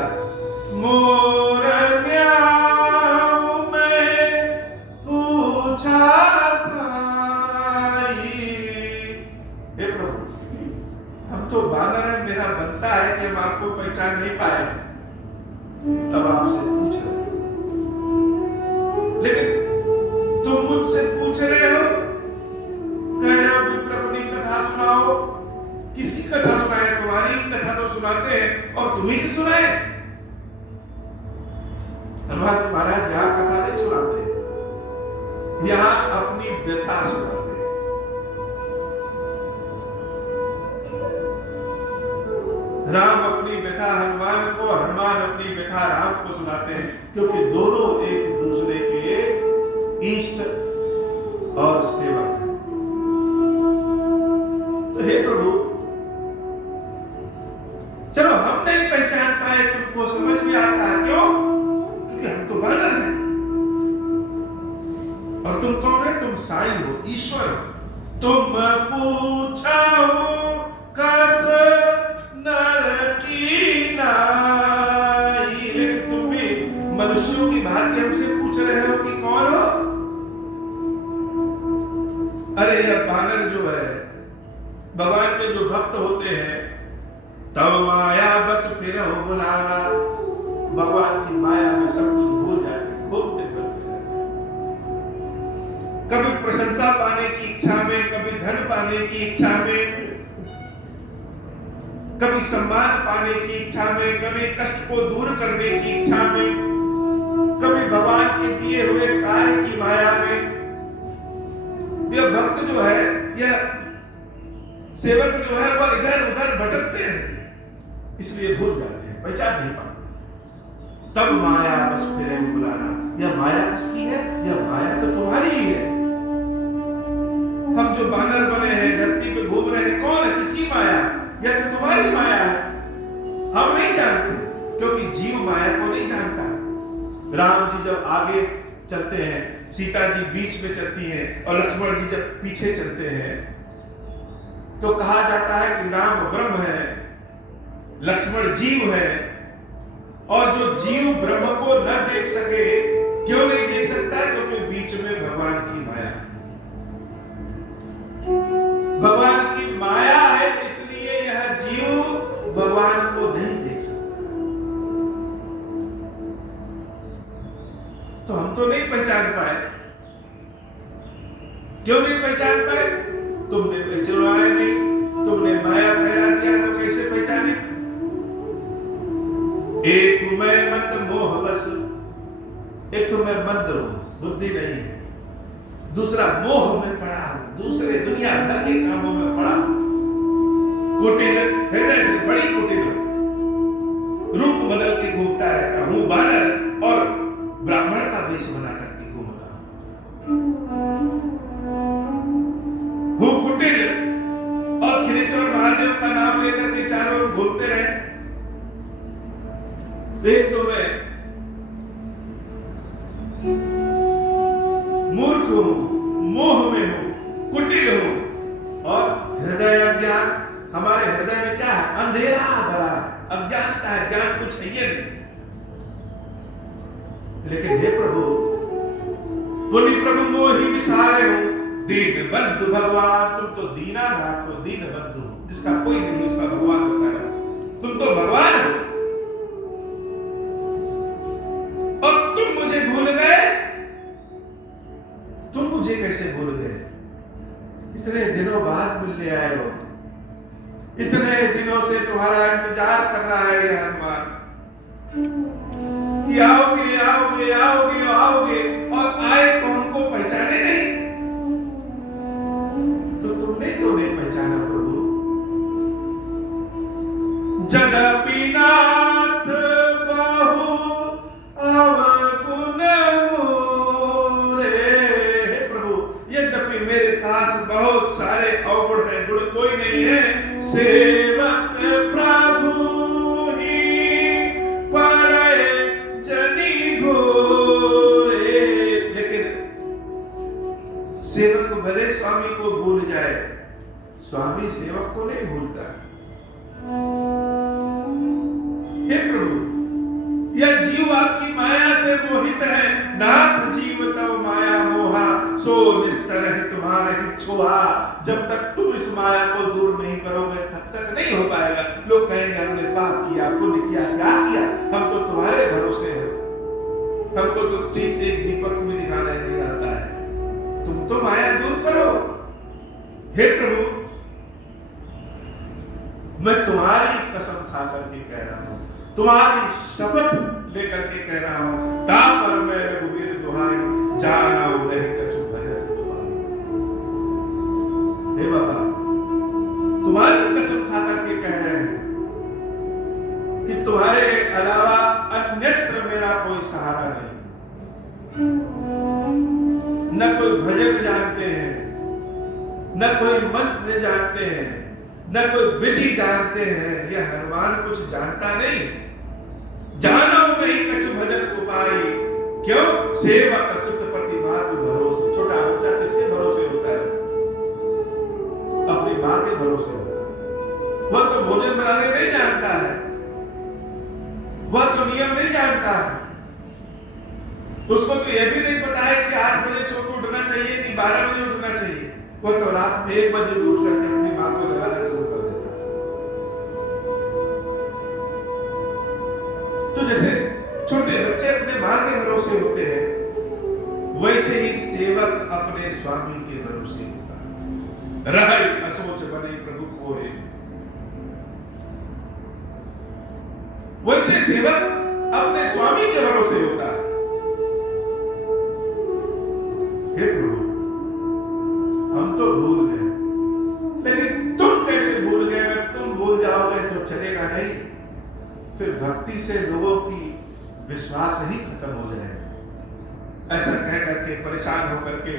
मोर न्याऊ में पूछा साई। हे प्रभु, हम तो बानर हैं, मेरा बनता है कि हम आपको पहचान नहीं पाए, तब आपसे पूछ रहे हो। लेकिन तुम मुझसे पूछ रहे हो सुनाओ। किसकी कथा सुनाए? तुम्हारी कथा तो सुनाते हैं और तुम्ही से सुनाए। हनुमान जी महाराज यहाँ कथा नहीं सुनाते, यहाँ अपनी व्यथा सुनाते हैं। राम अपनी व्यथा हनुमान को, हनुमान अपनी व्यथा राम को सुनाते हैं, क्योंकि दोनों एक दूसरे के इष्ट और सेवक हैं। तो हे प्रभु, चलो हम नहीं पहचान पाए, तुमको समझ में आता है, क्यों? क्योंकि हम तो वानर हैं और तुम कौन है? तुम साई हो, ईश्वर हो। तुम पूछाओ कस नर की नाई, लेकिन तुम भी मनुष्यों की भांति हमसे पूछ रहे हो कि कौन हो? अरे यह वानर जो है, भगवान के जो भक्त होते हैं, तब माया बस फिर हो बुलाना, भगवान की माया में सब कुछ भूल जाते हैं, घूमते फिरते रहते हैं। कभी प्रशंसा पाने की इच्छा में, कभी धन पाने की इच्छा में, कभी सम्मान पाने की इच्छा में, कभी कष्ट को दूर करने की इच्छा में, कभी भगवान के दिए हुए कार्य की माया में। यह भक्त जो है, यह सेवक जो है, वह इधर उधर भटकते रहते हैं, इसलिए भूल जाते हैं, पहचान नहीं पाते। तब माया बस फिरे बुलाना, यह माया किसकी है? यह माया तो तुम्हारी ही है। हम जो बानर बने हैं, धरती पे घूम रहे हैं, कौन है? किसकी माया? यह तो तुम्हारी माया है। हम नहीं जानते, क्योंकि जीव माया को नहीं जानता। राम जी जब आगे चलते हैं, सीता जी बीच में चलती हैं और लक्ष्मण जी जब पीछे चलते हैं, तो कहा जाता है कि राम ब्रह्म है, लक्ष्मण जीव है, और जो जीव ब्रह्म को न देख सके, क्यों नहीं देख सकता? क्योंकि बीच में भगवान की माया है। भगवान की माया है, इसलिए यह जीव भगवान को नहीं देख सकता। तो हम तो नहीं पहचान पाए। क्यों नहीं पहचान पाए? तुमने पहचाना नहीं, तुमने माया फैला दिया, तो कैसे पहचाने? एक मैं मंद मोह बस, एक तो मैं मंद हूं, बुद्धि नहीं है, दूसरा मोह में पड़ा हूं, दूसरे दुनिया भर के कामों में पड़ा हूं, कुटिल, हृदय से बड़ी कुटिल, रूप बदल के घूमता रहता हूं, बानर और ब्राह्मण का वेश बना करके घूमता हूं, कुटिल और खिलेश्वर महादेव का नाम लेकर के चारों ओर घूमते रहे। एक तो मैं मूर्ख हूं, मोह में हूं, कुटिल हूं, और हृदय अज्ञान। हमारे हृदय में क्या है? अंधेरा भरा है, अज्ञानता है, ज्ञान कुछ है ये नहीं। लेकिन हे प्रभु, पुण्य प्रभु मोहि विसारे हूं, दीन बंधु भगवान, तुम तो दीनानाथ हो, दीन बंधु हो, जिसका कोई नहीं उसका भगवान होता है। तुम तो भगवान हो और तुम मुझे भूल गए। तुम मुझे कैसे भूल गए? इतने दिनों बाद मिलने आए हो, इतने दिनों से तुम्हारा इंतजार कर रहा है यह हनुमान कि आओगे आओगे आओगे आओगे, और आए तो हमको पहचाने नहीं। तो तुमने तो नहीं पहचाना प्रभु। जगपी नाथ बहु अवगुण मोरे, हे प्रभु, यद्यपि मेरे पास बहुत सारे अवगुण हैं, गुण कोई नहीं है, सेवक प्रभु ही परय जनि घोरे। लेकिन सेवक भले स्वामी को भूल जाए, स्वामी सेवक को नहीं भूलता। हे प्रभु, यह जीव आपकी माया से मोहित है, नाथ जीव तव माया मोहा, सो निस्तर है तुम्हारे ही छोहा। जब तक तुम इस माया को दूर नहीं करोगे, तब तक नहीं हो पाएगा। लोग कहेंगे हमने पाप किया, पुण्य किया, क्या किया, हम to तुम्हारे भरोसे हैं, हमको तो ठीक से एक दीपक भी दिखाना नहीं आता है, तुम तो माया दूर करो। हे प्रभु, तुम्हारी शपथ लेकर के कह रहा हूं, ता पर मैं रघुवीर दुहाई, जाना नहीं कछु भजन तुम्हारी। हे बाबा, तुम्हारी कसम खा करके कह रहे हैं कि तुम्हारे अलावा अन्यत्र मेरा कोई सहारा नहीं। न कोई भजन जानते हैं, न कोई मंत्र जानते हैं, न कोई विधि जानते हैं। यह हनुमान कुछ जानता नहीं। जानो नहीं कछु भजन उपाय, क्यों सेवक सुतपति मातु भरोसे। छोटा बच्चा किसके भरोसे होता है? अपनी मां के भरोसे होता है। वह तो भोजन बनाने नहीं जानता है, वह तो नियम नहीं जानता है, उसको तो यह भी नहीं पता है कि 8 बजे सो के उठना चाहिए कि 12 बजे उठना चाहिए। वो तो रात में 1 बजे उठ करके अपनी मां को लगाना शुरू कर देता है। तो जैसे छोटे बच्चे अपने मां के भरोसे होते हैं, वैसे ही सेवक अपने स्वामी के भरोसे होता है। रहै असोच बने प्रभु कोय, वैसे सेवक अपने स्वामी के भरोसे होता है। हे प्रभु, हम तो भूल गए, लेकिन तुम कैसे भूल गए? अगर तुम भूल जाओगे तो चलेगा नहीं, फिर भक्ति से लोगों की विश्वास ही खत्म हो जाएगा। ऐसा कह करके परेशान होकर के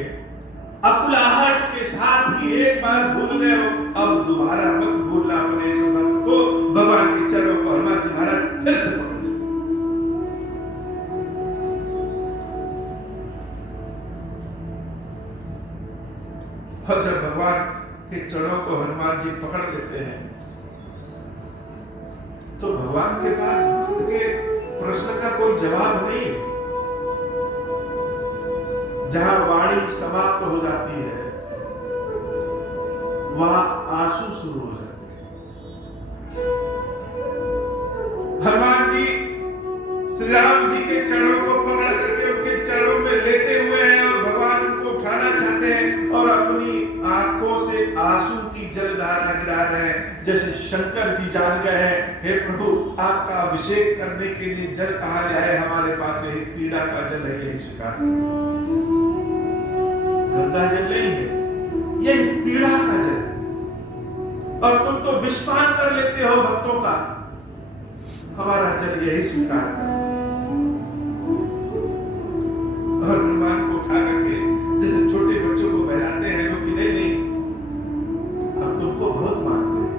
अकुलाहट के साथ भी एक बार भूल गए हो, अब दोबारा मत भूलना अपने इस भक्त को। भगवान के चरणों को हनुमान जी महाराज फिर से पकड़ लेते। और जब भगवान के चरणों को हनुमान जी पकड़ लेते हैं, तो भगवान के पास भक्त के प्रश्न का कोई जवाब नहीं। जहां वाणी समाप्त हो जाती है, वहां आंसू शुरू हो जाते हैं। हनुमान जी श्री राम जी के चरणों को पकड़ करके उनके चरणों में लेटे हुए हैं और भगवान उनको उठाना चाहते हैं और अपनी आंखों से आंसू की जलधारा गिरा रहे हैं। जैसे शंकर जी जान गए हैं, हे प्रभु आपका अभिषेक करने के लिए जल कहां ले आए, हमारे पास यही पीड़ा का जल है, यही स्वीकार। गंगा जल नहीं है, यही पीड़ा का जल है। और तुम तो विस्पान कर लेते हो भक्तों का, हमारा जल यही स्वीकार कर। और हनुमान को उठा करके जैसे छोटे बच्चों को बहलाते हैं लोग कि नहीं नहीं हम तुमको बहुत मानते हैं,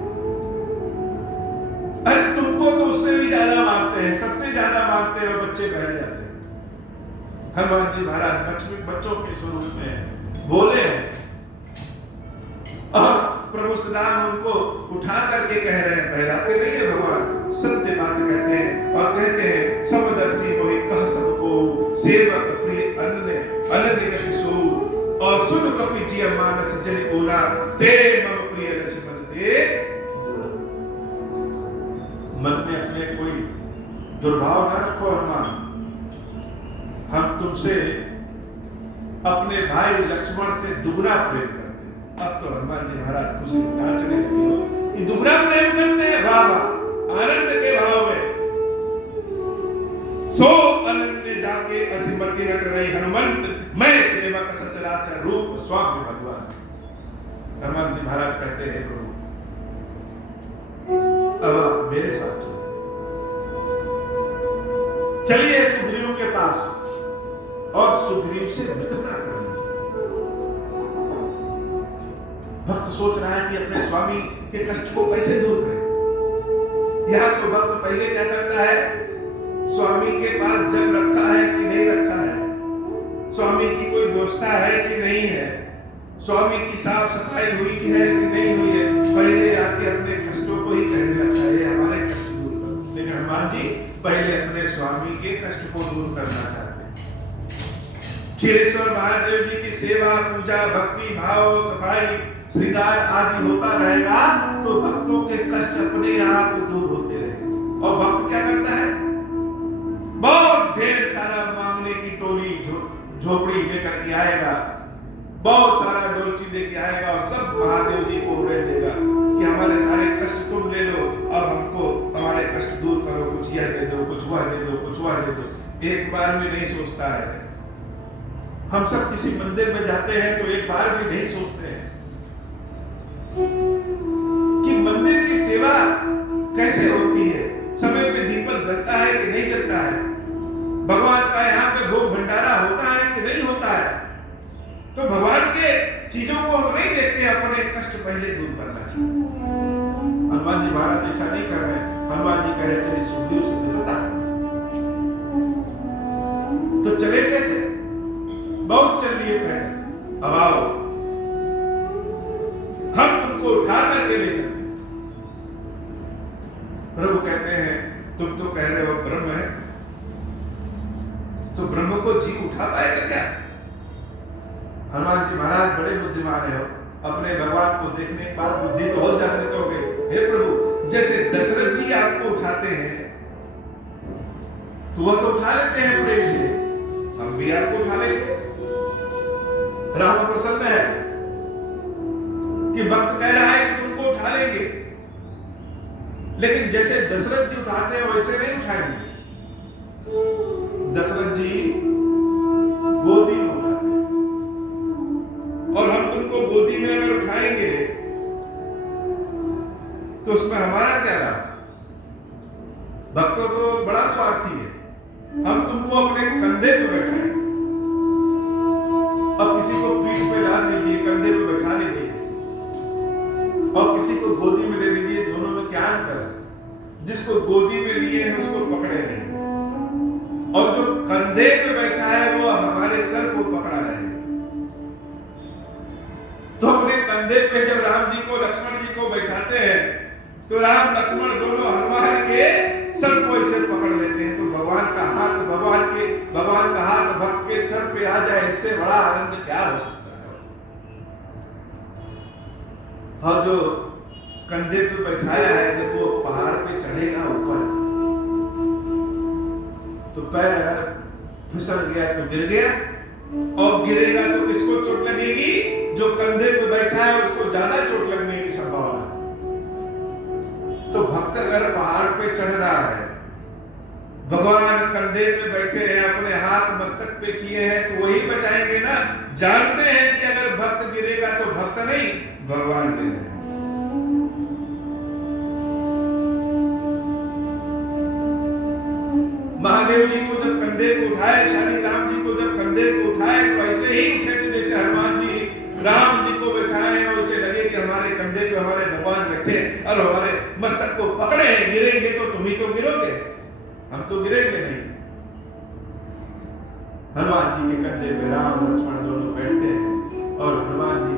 अरे तुमको तो उससे भी ज्यादा मानते हैं, सबसे ज्यादा मानते हैं, और बच्चे बहल जाते हैं। हनुमान जी महाराज बच्चों के स्वरूप में बोले और प्रभु श्री राम उनको उठा करके कह रहे हैं, बहलाते नहीं है भगवान, सत्य बात कहते हैं और कहते हैं समदर्शी मोहि कह सबको, सेवक प्रिय अनन्य गति सो, और सुन कपि जिय मानस जनि कोना, ते मम प्रिय लक्ष्मण ते। मन में अपने कोई दुर्भाव न रखो हनुमान, हम तुमसे अपने भाई लक्ष्मण से दुगना प्रेम करते हैं। अब तो हनुमान जी महाराज खुशी में नाचने लगे हो कि दुगना प्रेम करते हैं। वाह वाह, आनंद के भाव में सो अनन्य जाके असीमति नट रही हनुमंत, मैं सेवक सचराचर रूप स्वामी भगवान। हनुमान जी महाराज कहते हैं प्रभु अब आप मेरे साथ चलिए सुग्रीव के पास और सुग्रीव से मित्रता कर लीजिए। भक्त सोच रहा है कि अपने स्वामी के कष्ट को कैसे दूर करें। यहां तो भक्त पहले क्या करता है, स्वामी के पास जल रखा है कि नहीं रखा है, स्वामी की कोई व्यवस्था है कि नहीं है, स्वामी की साफ सफाई हुई कि है कि नहीं हुई है, पहले आके अपने कष्टों को ही कहने लगता है हमारे कष्ट दूर करो। लेकिन हनुमान जी पहले अपने स्वामी के कष्ट को दूर करना चाहते हैं। क्षीरेश्वर महादेव जी की सेवा, पूजा, भक्ति भाव, सफाई, श्रृंगार आदि होता रहेगा तो भक्तों के कष्ट अपने आप दूर होते रहेंगे। और भक्त क्या करता है, बहुत ढेर सारा मांगने की टोली झोपड़ी लेकर के आएगा, बहुत सारा डोलची लेके आएगा और सब महादेव जी को उड़े देगा कि हमारे सारे कष्ट तुम ले लो, अब हमको हमारे कष्ट दूर करो, कुछ यह दे दो, कुछ वह दे दो, कुछ वह दे दो। एक बार भी नहीं सोचता है। हम सब किसी मंदिर में जाते हैं तो एक बार भी नहीं सोचते हैं कि मंदिर की सेवा कैसे होती है, समय पे दीपक जलता है कि नहीं जलता है, भगवान का यहाँ पे भोग भंडारा होता है कि नहीं होता है। तो भगवान के चीजों को हम नहीं देखते, अपने कष्ट पहले दूर करना चाहिए। हनुमान जी महाराज ऐसा नहीं कर रहे। हनुमान जी कह रहे चलिए सुग्रीव से मित्रता करें। तो चले कैसे? बहुत चल लिए पहले, अब आओ हम तुमको उठा करके ले चलते। प्रभु कहते हैं तुम तो कह रहे हो ब्रह्म है, तो ब्रह्म को जीव उठा पाएगा क्या? हनुमान जी महाराज बड़े बुद्धिमान है, अपने भगवान को देखने के बाद बुद्धि तो और जागृत हो गई। हे प्रभु, जैसे दशरथ जी आपको उठाते हैं तो वह तो उठा लेते हैं प्रेम से, हम भी आपको उठा लेंगे। राम प्रसन्न है कि भक्त कह रहा है कि तुमको उठा लेंगे, लेकिन जैसे दशरथ जी उठाते हैं वैसे नहीं उठाएंगे। दशरथ जी गोदी में उठाते हैं, और हम तुमको गोदी में अगर उठाएंगे तो उसमें हमारा क्या लाभ? भक्तों तो बड़ा स्वार्थी है, हम तुमको अपने कंधे पे बैठाएंगे। अब किसी को पीठ पे लाद लीजिए, कंधे पे बैठा लीजिए, और किसी को गोदी में ले लीजिए, दोनों में क्या अंतर है? जिसको गोदी में लिए हैं उसको पकड़े रहेंगे, और जो कंधे पे बैठा है वो हमारे सर को पकड़ा रहेगा। तो अपने कंधे पे जब राम जी को लक्ष्मण जी को बैठाते हैं तो राम लक्ष्मण दोनों हनुमान के सर को ऐसे पकड़ लेते हैं। तो भगवान का हाथ भक्त के सर पे आ जाए, इससे बड़ा आनंद क्या हो सकता है? और जो कंधे पे बैठाया है, जब वो पहाड़ पे चढ़ेगा ऊपर, तो पैर अगर फिसल गया तो गिर गया, और गिरेगा तो किसको चोट लगेगी? जो कंधे पे बैठा है उसको ज्यादा चोट लगने की संभावना है। तो भक्त अगर पहाड़ पे चढ़ रहा है, भगवान कंधे पे बैठे हैं, अपने हाथ मस्तक पे किए हैं, तो वही बचाएंगे ना। जानते हैं कि अगर भक्त गिरेगा तो भक्त नहीं, भगवान गिर जाएंगे। महादेव जी को जब कंधे को उठाए, शाली राम जी को जब कंधे को उठाए, तो ऐसे ही उठे थे जैसे हनुमान जी राम जी को बैठाए, और उसे लगे कि हमारे कंधे पे हमारे भगवान बैठे और हमारे मस्तक को पकड़े हैं। गिरेंगे तो तुम ही तो गिरोगे, हम तो गिरेंगे नहीं। हनुमान जी के कंधे पे राम लक्ष्मण दोनों बैठते हैं, और हनुमान जी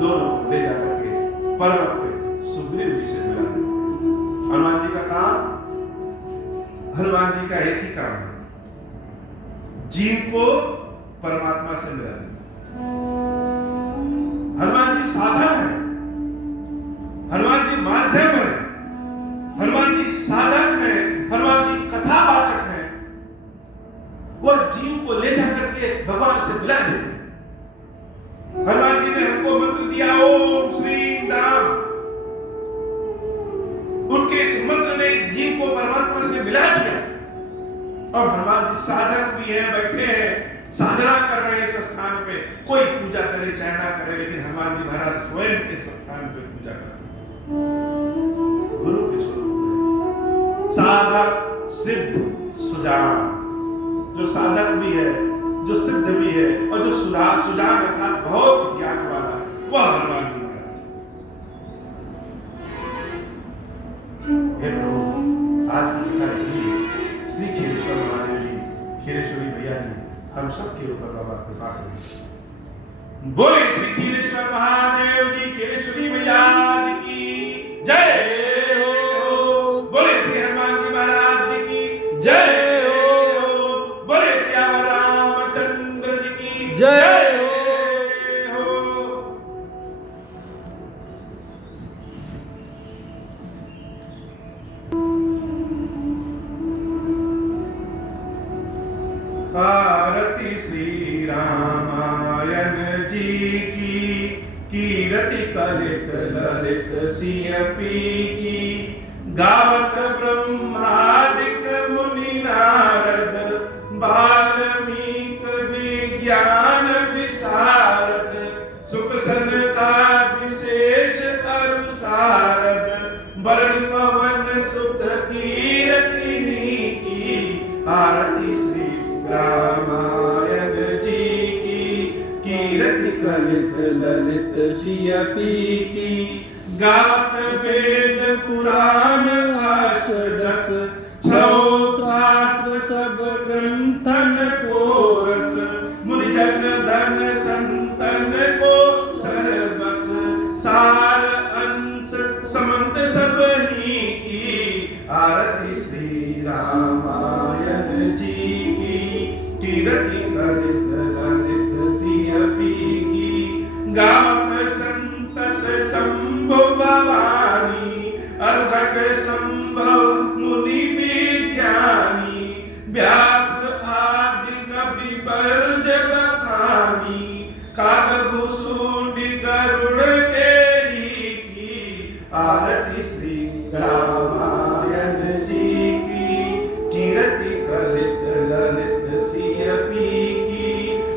दोनों को ले जाकर के पर्वत पे सुग्रीव जी से मिला देते हैं। हनुमान जी का काम, हनुमान जी का एक ही काम है, जीव को परमात्मा से मिला देना। हनुमान जी साधन है, हनुमान जी माध्यम है, हनुमान जी साधक है, हनुमान जी कथावाचक है। वह जीव को ले जाकर के भगवान से मिला देते हैं। हनुमान जी ने हमको मंत्र दिया, ओम श्री राम। उनके इस मंत्र ने इस जीव को परमात्मा से मिला दिया। और हनुमान जी साधक भी हैं, बैठे हैं, साधना कर रहे हैं इस स्थान पे। कोई पूजा करे चाहे ना करे, लेकिन हनुमान जी महाराज स्वयं इस स्थान पे पूजा करते हैं। गुरु के स्वरूप में साधक सिद्ध सुजान, जो साधक भी है, जो सिद्ध भी है, और जो सुजान अर्थात बहुत ज्ञान वाला है, वह हनुमान जी महाराज। हे प्रभु, आज की कथा इतनी। श्री खीरेश्वर महादेव जी, खीरेश्वरी भैया जी, हम सबके ऊपर बाबा कृपा करें। बोले श्री खीरेश्वर महादेव जी, खीरेश्वरी भैया जी की जय हो। बोले श्री हनुमान जी महाराज जी की जय हो। बोले श्याम रामचंद्र जी की जय हो। आरती श्री रामायण जी की, कीरति कलित ललित सिय पी की गावत ब्रह्मादिक मुनि नारद बाल्मीक विज्ञान विशारद सुख सनका विशेष अरुसारद वरण पवन सुत कीरतिनी की आरती श्री रामायण जी की कीरति कलित ललित सिय पी की गावत वेद पुराण अष्टदश छौ शास्त्र सब ग्रंथन को रस मुनि जन धन संतन को सर्वस सार अंश समंत सब ही की आरती श्री रामायण जी की कीरति कलित ललित सिय पी की गावत संतत शंभु भवानी अर्घट संभव मुनि विज्ञानी व्यास आदि कवि बर्ज बखानी काकभूषुंडी गरुड़ केरी की आरती श्री रामायण जी की कीरति कलित ललित सिय पी की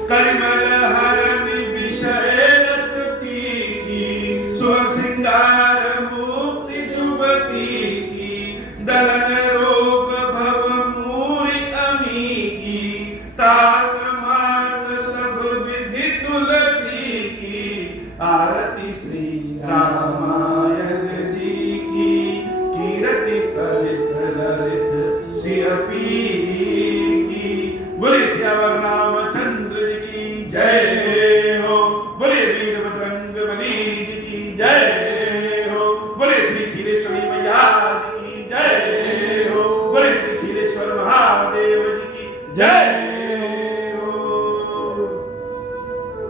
कलिमल हरण विषय रस पी की सुर सिंगार मुक्ति जुबती की दलन रोग भव मूरी अमी की ताक मार्ग सब विधि तुलसी की आरती श्री रामायण जी की कीरति कलित ललित सिय पी की। बोले श्यावर रामचंद्र जी की जय।